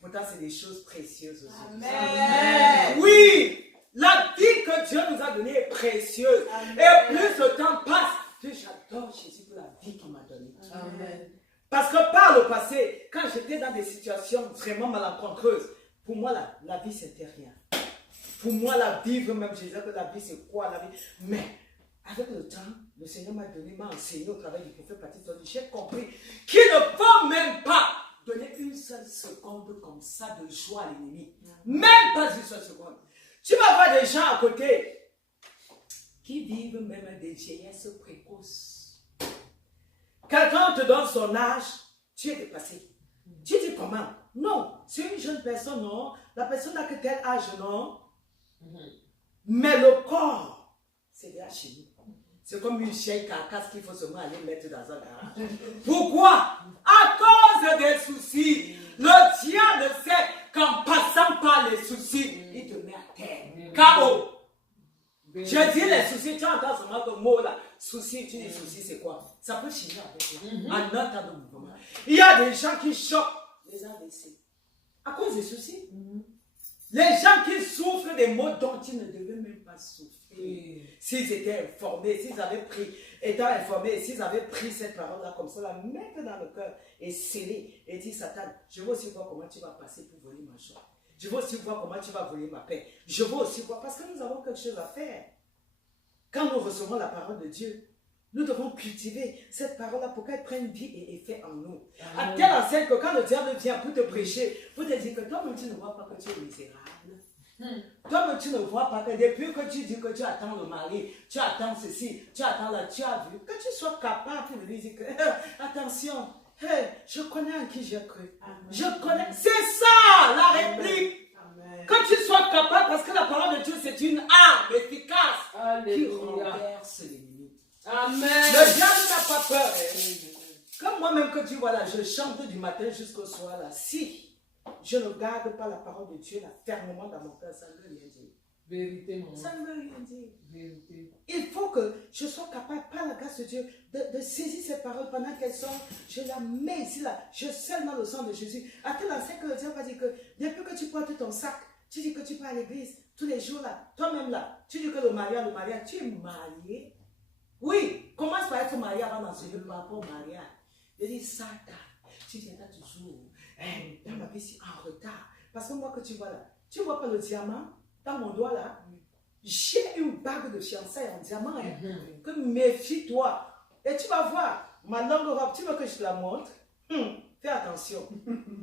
Pourtant, c'est des choses précieuses aussi. Amen. Oui, la vie que Dieu nous a donnée est précieuse. Amen. Et plus le temps passe, plus j'adore Jésus pour la vie qu'il m'a donnée. Amen. Parce que par le passé, quand j'étais dans des situations vraiment malencontreuses, pour moi, la vie, c'était rien. Pour moi, la vie, même, je disais que la vie, c'est quoi la vie? Mais avec le temps, le Seigneur m'a enseigné au travail du prophète Baptiste. J'ai compris qu'il ne faut même pas donner une seule seconde comme ça de joie à l'ennemi. Même pas une seule seconde. Tu vas voir des gens à côté qui vivent même des vieillesses précoces. Quelqu'un te donne son âge, tu es dépassé. Tu dis comment? Non, c'est une jeune personne, non. La personne n'a que tel âge, non. Mais le corps, c'est déjà chez nous. C'est comme une vieille carcasse qu'il faut seulement aller mettre dans un garage. Pourquoi? À cause des soucis. Le diable sait qu'en passant par les soucis, il te met à terre. K.O. Je dis les soucis, tu entends seulement le mot là. Soucis, tu dis soucis, c'est quoi? Ça peut finir avec en un temps de mouvement. Il y a des gens qui choquent les AVC à cause des soucis. Les gens qui souffrent des maux dont ils ne devaient même pas souffrir. esprit. S'ils étaient informés, s'ils avaient pris, étant informés, s'ils avaient pris cette parole-là comme ça, la mettre dans le cœur et sceller et dire, Satan, je veux aussi voir comment tu vas passer pour voler ma joie. Je veux aussi voir comment tu vas voler ma paix. Je veux aussi voir, parce que nous avons quelque chose à faire. Quand nous recevons la parole de Dieu, nous devons cultiver cette parole-là pour qu'elle prenne vie et effet en nous. À telle enseigne que quand le diable vient pour te prêcher, pour te dire que toi-même tu ne vois pas que tu es misérable. Toi-même tu ne vois pas que depuis que tu dis que tu attends le mari, tu attends ceci, tu attends là, tu as vu, que tu sois capable de lui dire que attention, je connais en qui j'ai cru. Je connais. C'est ça la réplique. Amen. Que tu sois capable, parce que la parole de Dieu c'est une arme efficace qui Alléluia. renverse l'ennemi. Amen. Le diable n'a pas peur. Comme moi-même que tu vois là, je chante du matin jusqu'au soir là. Si je ne garde pas la parole de Dieu là fermement dans mon cœur, ça ne veut rien dire. Vérité, mon Ça ne veut rien dire. vérité. Il faut que je sois capable, par la grâce de Dieu, de saisir cette parole pendant qu'elle sort. Je la mets ici là. Je scelle dans le sang de Jésus. À tel enseigne que le diable va dire que depuis que tu portes ton sac, tu dis que tu vas à l'église tous les jours là. Toi-même là, tu dis que le mariage, tu es marié. Oui, commence par être marié avant d'enseigner par rapport au mariage. Je dis, Satan, tu viendras toujours dans ma vie si en retard. Parce que moi que tu vois là, tu vois pas le diamant dans mon doigt là. J'ai une bague de fiançailles en diamant. Que méfie-toi. Et tu vas voir, ma langue robe, tu veux que je te la montre? Fais attention.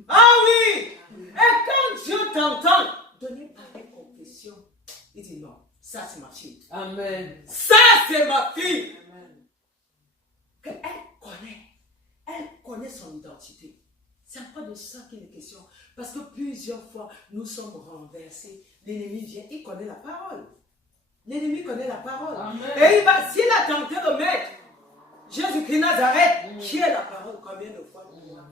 Ah oui! Et quand Dieu t'entend donner pareille confession, il dit non, ça c'est ma fille. Amen. Ça c'est ma fille. Amen. Elle connaît son identité. C'est pas de ça qu'il est question. Parce que plusieurs fois, nous sommes renversés. L'ennemi vient, il connaît la parole. L'ennemi connaît la parole. Amen. Et il va, s'il a tenté de mettre Jésus-Christ Nazareth, qui est la parole, combien de fois toi et moi?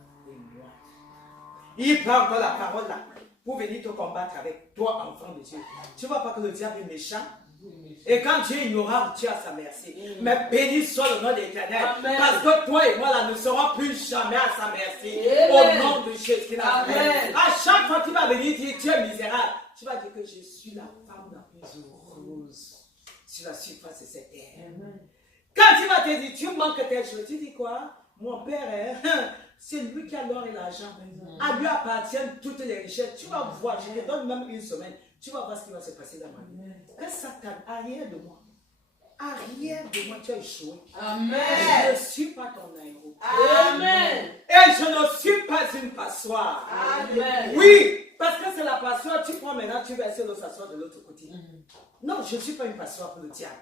Il prend encore la parole là pour venir te combattre avec toi, enfant de Dieu. Tu ne vois pas que le diable est méchant? Et quand Dieu est ignorable, tu as sa merci. Mais béni soit le nom de l'Éternel. Parce que toi et moi là ne serons plus jamais à sa merci. Au nom de Jésus. À chaque fois qu'il va venir dire tu es misérable, tu vas dire que je suis la femme la plus heureuse sur la surface de cette terre. Quand il va te dire tu manques telle chose, tu dis quoi? Mon père, c'est lui qui a l'or et l'argent. À lui appartiennent toutes les richesses. Tu vas voir, je te donne même une semaine. Tu vas voir ce qui va se passer dans ma vie. Que Satan, arrière de moi, tu as échoué. Amen. Je ne suis pas ton héros. Amen. Et je ne suis pas une passoire. Amen. Oui, parce que c'est la passoire, tu prends maintenant, tu vas essayer de s'asseoir de l'autre côté. Non, je ne suis pas une passoire pour le diable.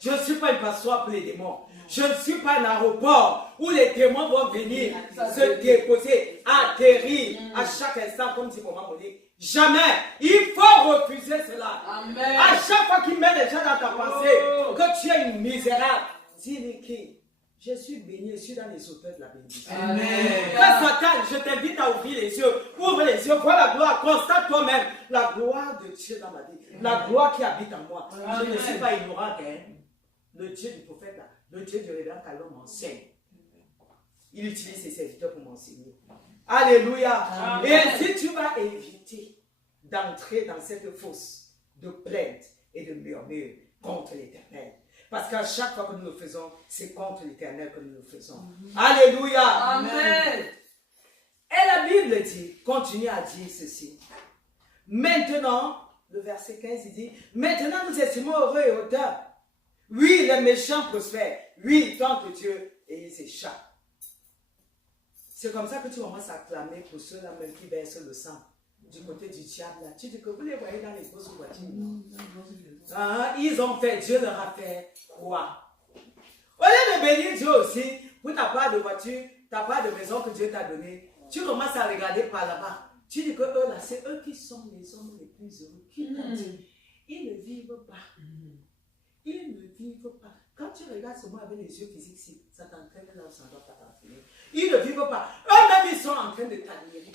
Je ne suis pas une passoire pour les démons. Je ne suis pas un aéroport où les démons vont venir se déposer, atterrir à chaque instant, comme dit Maman Monique. Jamais. Il faut refuser cela. Amen. À chaque fois qu'il met les gens dans ta pensée que tu es une misérable, dis-lui qui je suis béni, je suis dans les auteurs de la bénédiction. Amen. Quand Satan, je t'invite à ouvrir les yeux. Ouvre les yeux, vois la gloire, constate toi-même la gloire de Dieu dans ma vie. La gloire qui habite en moi. Je ne suis pas ignorant, hein. Le Dieu du prophète, là, le Dieu du révérend Calon m'enseigne. Il utilise ses serviteurs pour m'enseigner. Alléluia. Amen. Et ainsi tu vas éviter d'entrer dans cette fosse de plainte et de murmure contre l'Éternel. Parce qu'à chaque fois que nous le faisons, c'est contre l'Éternel que nous le faisons. Alléluia. Amen. Et la Bible dit, continue à dire ceci. Maintenant, le verset 15, il dit, maintenant nous estimons heureux et auteurs. Oui, les méchants prospèrent. Oui, ils tentent Dieu et ils échappent. C'est comme ça que tu commences à clamer pour ceux-là même qui versent le sang du côté du diable. Là. Tu dis que vous les voyez dans les grosses voitures. Ils ont fait, Dieu leur a fait quoi? Au lieu de bénir Dieu aussi, pour ta part de voiture, ta part de maison que Dieu t'a donnée, tu commences à regarder par là-bas. Tu dis que eux là, c'est eux qui sont les hommes les plus heureux. Qui t'ont dit? Ils ne vivent pas. Ils ne vivent pas. Quand tu regardes ce mot avec les yeux physiques, ça t'entraîne là où ça ne doit pas t'entraîner. Ils ne vivent pas. Eux-mêmes, ils sont en train de t'admirer.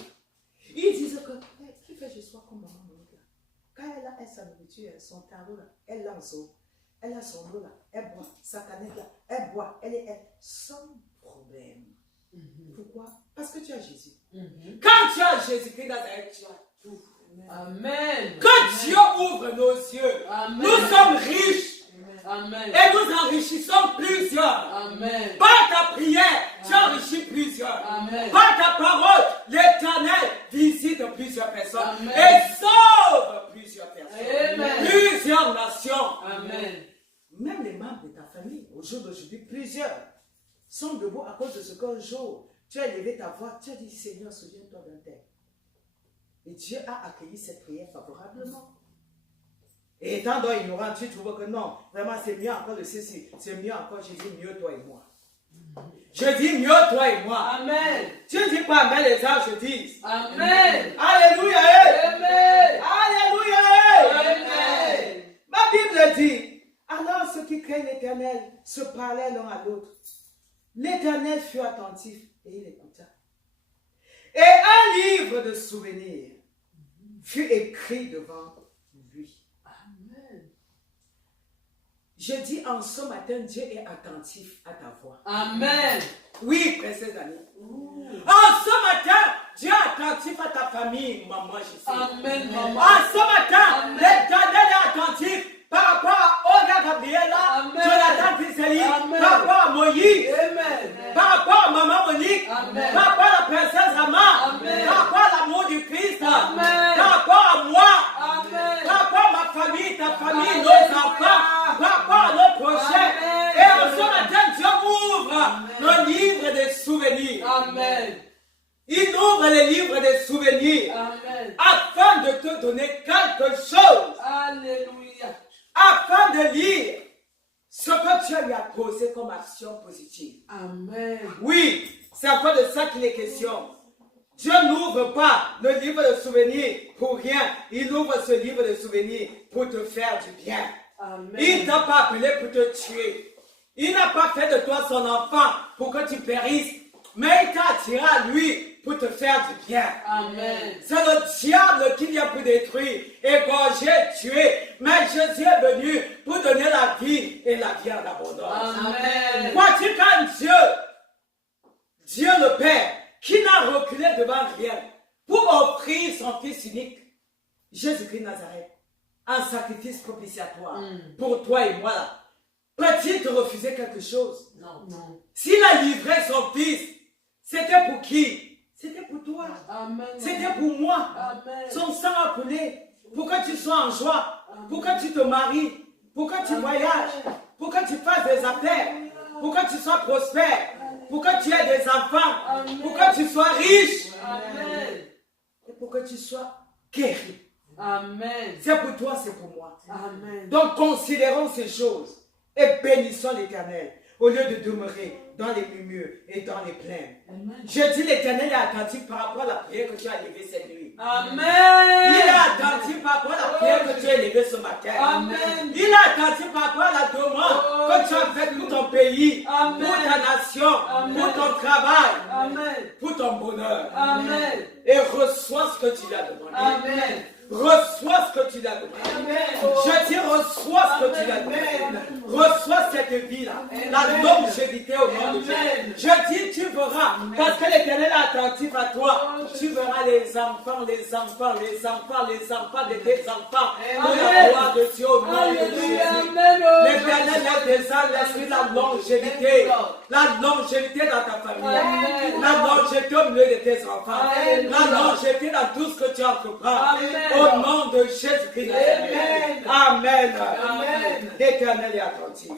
Ils disent que, hey, qui fait je sois comme maman Monique là? Quand elle a sa nourriture, son tarot là, elle lance eau. Elle a son eau là, elle boit. Sa canette là, elle boit. Elle est sans problème. Pourquoi? Parce que tu as Jésus. Quand tu as Jésus-Christ dans ta vie, tu as tout. Amen. Quand Dieu ouvre nos yeux, nous sommes riches. Amen. Et nous enrichissons plusieurs. Amen. Par ta prière, tu enrichis plusieurs. Amen. Par ta parole, l'Éternel visite plusieurs personnes Amen. et sauve plusieurs personnes. Amen. Plusieurs nations. Amen. Même les membres de ta famille, au jour d'aujourd'hui, plusieurs sont debout à cause de ce qu'un jour, tu as élevé ta voix, tu as dit, Seigneur, souviens-toi d'un tel. Et Dieu a accueilli cette prière favorablement. Et étant donc ignorant, tu trouves que non, vraiment c'est mieux encore de ceci, c'est mieux encore, je dis mieux toi et moi. Je dis mieux toi et moi. Amen. Tu ne dis pas Amen, les anges disent. Amen. Alléluia. eh. Amen. Alléluia. eh. Amen. Ma Bible dit, alors ceux qui craignent l'Éternel se parlaient l'un à l'autre. L'Éternel fut attentif et il écouta. Et un livre de souvenirs fut écrit devant lui. Amen. Je dis en ce matin, Dieu est attentif à ta voix. Amen. Oui, précieuse amie. En ce matin, Dieu est attentif à ta famille, maman Jésus. Amen, maman. En ce matin, Amen. l'Éternel est attentif par rapport à Olga Gabriela, Amen. Jonathan Tiseli, Amen. par rapport à Moïse, Amen. par rapport à Maman Monique, Amen. par rapport à la princesse Rama, Amen. par rapport à l'amour du Christ, Amen. par rapport à moi, Amen. par rapport à ma famille, ta famille, Amen. nos enfants, par rapport à nos prochains. Amen. Et en ce matin, Dieu ouvre le livre des souvenirs. Amen. Il ouvre les livres des souvenirs Amen. afin de te donner quelque chose, Alléluia. afin de lire ce que tu lui as posé comme action positive. Amen. Oui, c'est encore de ça qu'il est question. Dieu n'ouvre pas le livre de souvenirs pour rien. Il ouvre ce livre de souvenirs pour te faire du bien. Amen. Il ne t'a pas appelé pour te tuer. Il n'a pas fait de toi son enfant pour que tu périsses. Mais il t'a attiré à lui pour te faire du bien. Amen. C'est le diable qui vient pour détruire, égorger, tuer. Mais Jésus est venu pour donner la vie et la vie en abondance. Amen. Vois-tu quand Dieu le Père, qui n'a reculé devant rien, pour offrir son Fils unique, Jésus-Christ Nazareth, en sacrifice propitiatoire pour toi et moi là, peut-il te refuser quelque chose? Non. Non. S'il a livré son Fils, c'était pour qui? C'était pour toi. Amen. C'était pour moi. Amen. Son sang a coulé pour que tu sois en joie, pour que tu te maries, pour que tu voyages, pour que tu fasses des affaires, pour que tu sois prospère, pour que tu aies des enfants, pour que tu sois riche Amen. et pour que tu sois guéri. Amen. C'est pour toi, c'est pour moi. Amen. Donc considérons ces choses et bénissons l'Éternel au lieu de demeurer dans les murmures et dans les plaintes. Je dis l'Éternel est attentif par rapport à la prière que tu as élevée cette nuit. Amen. Il est attentif par rapport à la prière que tu as élevée ce matin. Amen. Il est attentif par rapport à la demande que tu as faite pour ton pays, Amen. pour ta nation, Amen. pour ton travail, Amen. pour ton bonheur. Amen. Et reçois ce que tu lui as demandé. Amen. Reçois ce que tu lui as demandé. Amen. Je dis reçois ce que tu lui as demandé. Reçois cette vie-là, la longévité au nom de Dieu. Je dis tu verras, parce que l'Éternel est attentif à toi. Tu verras les enfants, les enfants, les enfants, les enfants de tes enfants. De la gloire de Dieu au nom de Jésus. L'Éternel laisse des âmes, l'esprit, la longévité. La longévité dans ta famille. Amen. La longévité au milieu de tes enfants. Amen. La longévité dans tout ce que tu entreprends. Amen. Au nom de Jésus-Christ. Amen. Amen. Amen. L'Éternel est attentif.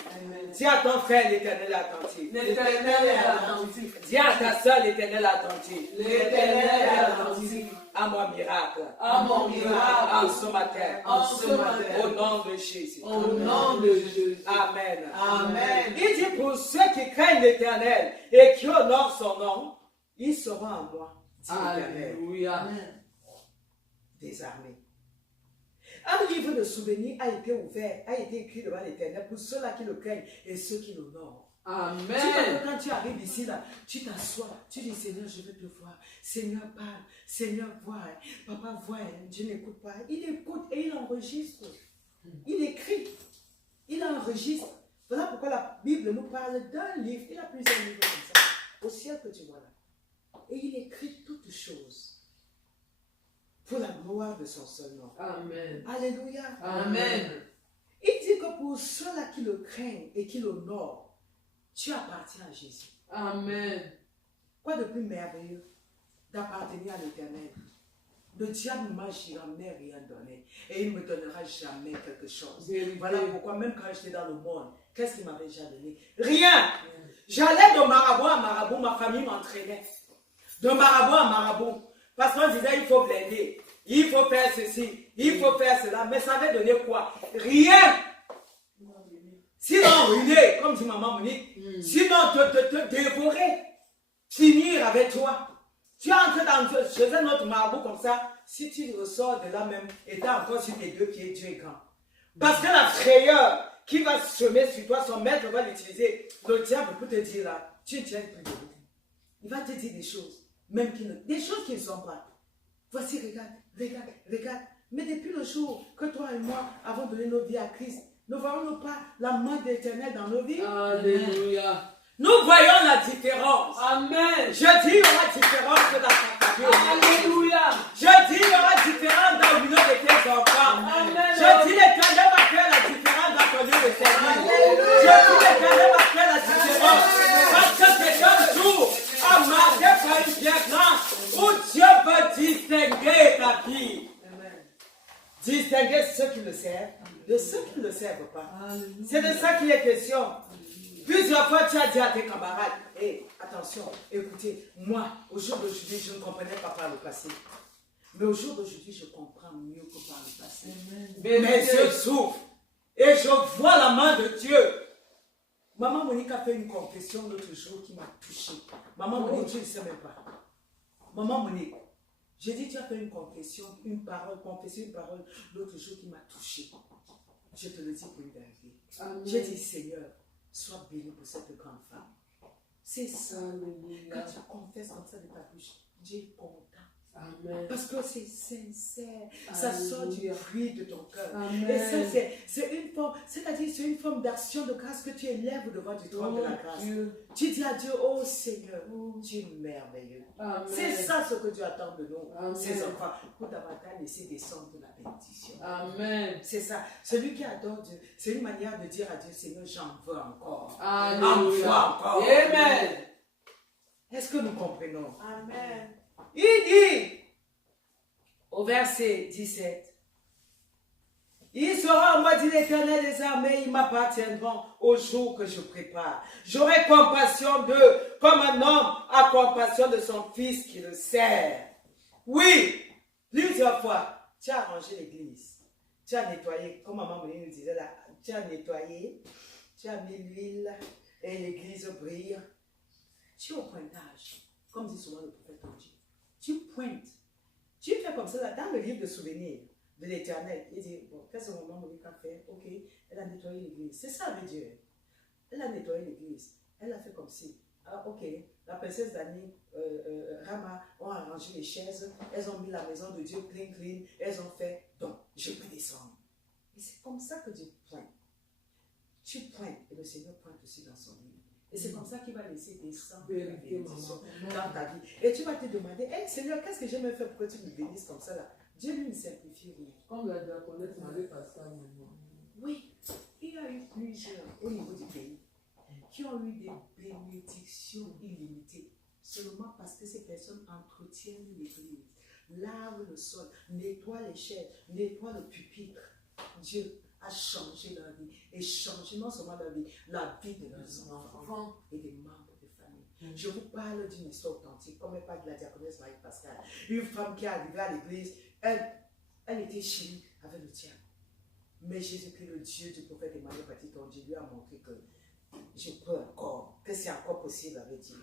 Dis à ton frère, l'Éternel est attentif. L'Éternel est attentif. Dis à ta soeur, l'Éternel est attentif. L'Éternel est attentif. À mon miracle. À mon miracle. En ce matin. En ce matin. Au nom de Jésus. Au nom de Jésus. Amen. Amen. Il dit pour ceux qui craignent l'Éternel et qui honorent son nom, ils seront en moi. Dit l'Éternel Alléluia. des armées. Un livre de souvenirs a été ouvert, a été écrit devant l'Éternel pour ceux-là qui le craignent et ceux qui l'honorent. Tu vois Amen. que quand tu arrives ici, là, tu t'assois, tu dis Seigneur, je veux te voir. Seigneur, parle. Seigneur, vois. Papa, vois. Je n'écoute pas. Il écoute et il enregistre. Il écrit. Il enregistre. Voilà pourquoi la Bible nous parle d'un livre. Il a plusieurs livres comme ça. Au ciel que tu vois là. Et il écrit toutes choses pour la gloire de son seul nom. Amen. Alléluia. Amen. Il dit que pour pour ceux-là qui le craignent et qui l'honorent, tu appartiens à Jésus. Amen. Quoi de plus merveilleux d'appartenir à l'Éternel? Le diable ne m'a jamais rien donné et il ne me donnera jamais quelque chose. Vérité. Voilà pourquoi même quand j'étais dans le monde, qu'est-ce qu'il m'avait déjà donné? Rien. J'allais de marabout à marabout, ma famille m'entraînait. De marabout à marabout. Parce qu'on disait il faut blender, il faut faire ceci, il faut faire cela. Mais ça avait donné quoi? Rien. Sinon ruiner, comme dit maman Monique, sinon te dévorer, finir avec toi. Tu entres chez un autre marabout comme ça, si tu ressors de là même, et tu encore sur tes deux pieds, Dieu est grand. Parce que la frayeur qui va semer sur toi, son maître va l'utiliser. Le diable peut te dire là, tu ne tiens plus de lui. Il va te dire des choses, même des choses qui ne sont pas. Voici, regarde. Mais depuis le jour que toi et moi avons donné nos vies à Christ, ne voyons-nous pas la main de l'Éternel dans nos vies? Alléluia. Nous voyons la différence. Amen. Je dis, il y aura différence dans ta famille. Alléluia. Je dis, il y aura différence dans l'union de tes enfants. Amen. Je dis, l'Éternel va faire la différence dans ton lieu de service. Je dis, l'Éternel va faire la différence. Parce que c'est un jour à marquer par une pierre grande où Dieu veut distinguer ta vie. Distinguer ceux qui le servent de ceux qui ne le servent pas. C'est de ça qu'il est question. Plusieurs fois, tu as dit à tes camarades, hey, attention, écoutez, moi, au jour d'aujourd'hui, je ne comprenais pas par le passé. Mais au jour d'aujourd'hui, je comprends mieux que par le passé. Mes yeux s'ouvrent et je vois la main de Dieu. Maman Monique a fait une confession l'autre jour qui m'a touché. Maman Monique, tu ne sais même pas. Maman Monique, j'ai dit, tu as fait une confession, une parole l'autre jour qui m'a touché. Je te le dis pour une vérité. J'ai dit, Seigneur, sois béni pour cette grande femme. C'est ça. Quand tu confesses comme ça de ta bouche, Dieu est content. Amen. Parce que c'est sincère. Ça sort du fruit de ton cœur. Amen. Et ça, c'est une forme, c'est-à-dire c'est une forme d'action de grâce que tu élèves devant du trône de la grâce. Dieu. Tu dis à Dieu, oh Seigneur, tu es merveilleux. Amen. C'est ça ce que Dieu attend de nous, Amen. ses enfants, pour davantage laisser descendre de la bénédiction. Amen. C'est ça. Celui qui adore Dieu, c'est une manière de dire à Dieu, Seigneur, j'en veux encore. Alléluia. Encore. Amen. Est-ce que nous comprenons? Amen. Il dit, au verset 17, il sera, moi dit l'Éternel des armées, ils m'appartiendront au jour que je prépare. J'aurai compassion d'eux, comme un homme a compassion de son fils qui le sert. Oui, plusieurs fois, tu as arrangé l'église, tu as nettoyé, comme maman nous disait là, tu as nettoyé, tu as mis l'huile et l'église brille. Tu es au pointage, comme dit souvent le prophète Dieu. Tu pointes. Tu fais comme ça, là, dans le livre de souvenirs de l'Éternel. Il dit, bon, qu'est-ce que maman Monique a fait? Ok, elle a nettoyé l'église. C'est ça avec Dieu. Elle a nettoyé l'église. Elle a fait comme si. Ah, ok, la princesse Dani, Rama ont arrangé les chaises. Elles ont mis la maison de Dieu clean. Elles ont fait, donc, je peux descendre. Et c'est comme ça que Dieu pointe. Tu pointes et le Seigneur pointe aussi dans son livre. Et c'est comme ça qu'il va laisser descendre la bénédiction dans ta vie. Et tu vas te demander, hey, Seigneur, qu'est-ce que j'ai même fait pour que tu me bénisses comme ça là? Dieu lui ne simplifie rien. Comme la diaconesse Marie Pascal maintenant. Oui, il y a eu plusieurs au niveau du pays qui ont eu des bénédictions illimitées. Seulement parce que ces personnes entretiennent l'église, lavent le sol, nettoient les chaises, nettoient le pupitre. Dieu a changé leur vie et changé non seulement leur vie, la vie de leurs enfants et des membres de famille. Je vous parle d'une histoire authentique, comme elle parle de la diaconesse Marie Pascal. Une femme qui est arrivée à l'église, elle était chimique avec le diable. Mais Jésus-Christ, le Dieu du prophète Emmanuel Baptiste, Dieu lui a montré que je peux encore, que c'est encore possible avec Dieu.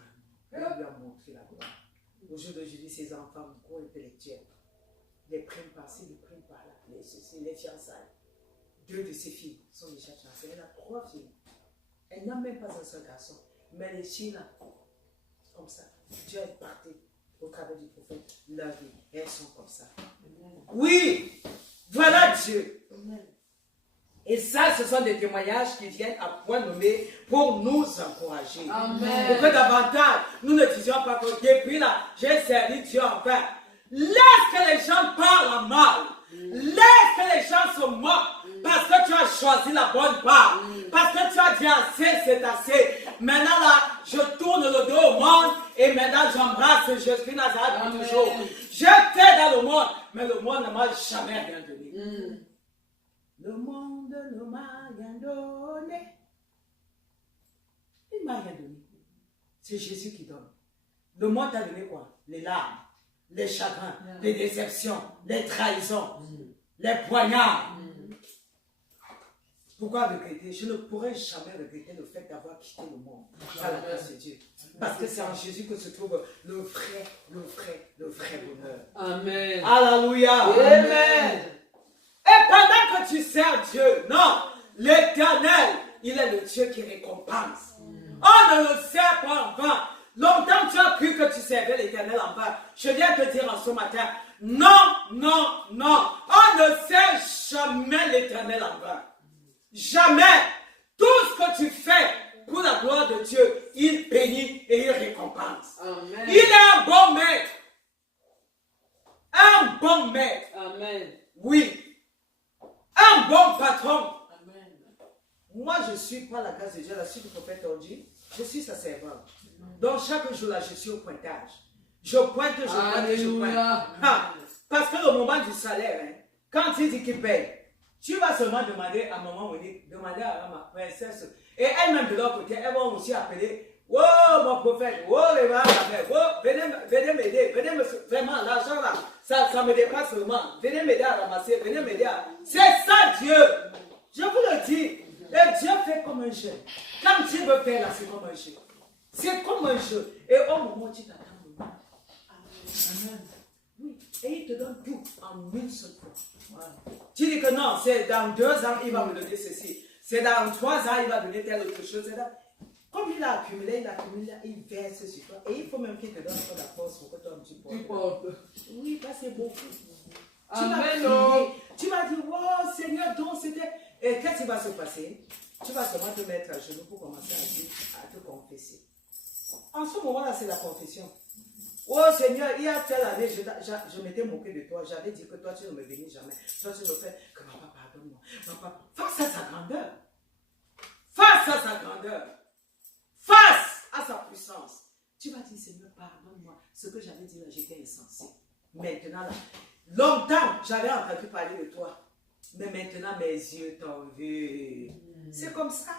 Il lui a montré la gloire. Au jour d'aujourd'hui, ces enfants, gros intellectuels, les prennent par-ci, les prennent par-là, les fiançailles. 2 de ses filles sont déjà fiancées. Elle a 3 filles. Elle n'a même pas un seul garçon. Mais les filles là, comme ça. Dieu est parti au travers du prophète, la vie. Elles sont comme ça. Oui, voilà Dieu. Et ça, ce sont des témoignages qui viennent à point nommé pour nous encourager. Amen. Pour que davantage, nous ne disions pas que depuis là, j'ai servi Dieu enfin. Laisse que les gens parlent mal. Laisse que les gens se moquent. Parce que tu as choisi la bonne part. Parce que tu as dit assez, c'est assez. Maintenant là, je tourne le dos au monde et maintenant j'embrasse Jésus Nazareth pour toujours. J'étais dans le monde, mais le monde ne m'a jamais rien donné. Le monde ne m'a rien donné. Il ne m'a rien donné. C'est Jésus qui donne. Le monde t'a donné quoi? Les larmes, les chagrins, les déceptions, les trahisons, les poignards. Pourquoi regretter? Je ne pourrais jamais regretter le fait d'avoir quitté le monde par la grâce de Dieu. Parce que c'est en Jésus que se trouve le vrai bonheur. Amen. Alléluia. Amen. Et pendant que tu sers Dieu, non, l'Éternel, il est le Dieu qui récompense. On ne le sert pas en vain. Longtemps tu as cru que tu servais l'Éternel en vain. Je viens te dire en ce matin, non, non, non. On ne sert jamais l'Éternel en vain. Jamais. Tout ce que tu fais pour la gloire de Dieu, il bénit et il récompense. Amen. Il est un bon maître. Un bon maître. Amen. Oui. Un bon patron. Amen. Moi, je suis par la grâce de Dieu, la suite du prophète a dit, je suis sa servante. Donc, chaque jour là, je suis au pointage. Je pointe, je pointe, je pointe. Alléluia. Ah, parce que le moment du salaire, hein, quand il dit qu'il paye, tu vas seulement demander à maman Monique, demander à ma princesse. Et elle-même de l'autre côté, elles vont aussi appeler, oh mon prophète, oh les ma mère, oh venez m'aider, venez me, vraiment l'argent là, ça me dépasse vraiment. Venez m'aider à ramasser, venez m'aider à. C'est ça Dieu. Je vous le dis. Et Dieu fait comme un jeu. Quand Dieu veut faire là, c'est comme un jeu. C'est comme un jeu. Et au moment où tu t'attends le monde. Amen. Oui. Et il te donne tout en une seule fois. Voilà. Tu dis que non, c'est dans 2 ans, il va me donner ceci. C'est dans 3 ans, il va donner telle autre chose. Comme il a accumulé, il verse sur toi. Et il faut même qu'il te donne la force pour que toi tu portes. Tu portes. Oui, ça c'est beaucoup. Amen. Tu vas dire, oh Seigneur, donc c'était. Et qu'est-ce qui va se passer? Tu vas seulement te mettre à genoux pour commencer à te confesser. En ce moment-là, c'est la confession. Oh Seigneur, il y a telle année, je m'étais moqué de toi. J'avais dit que toi, tu ne me bénis jamais. Toi, tu me fais que papa, pardonne-moi. Papa, face à sa grandeur. Face à sa grandeur. Face à sa puissance. Tu vas dire, Seigneur, pardonne-moi. Ce que j'avais dit là, j'étais insensé. Maintenant, là, longtemps, j'avais entendu parler de toi. Mais maintenant, mes yeux t'ont vu. C'est comme ça.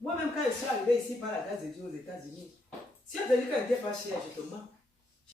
Moi-même, quand je suis arrivé ici par la grâce de Dieu aux États-Unis, si on te dit qu'elle n'était pas chère, je te mens.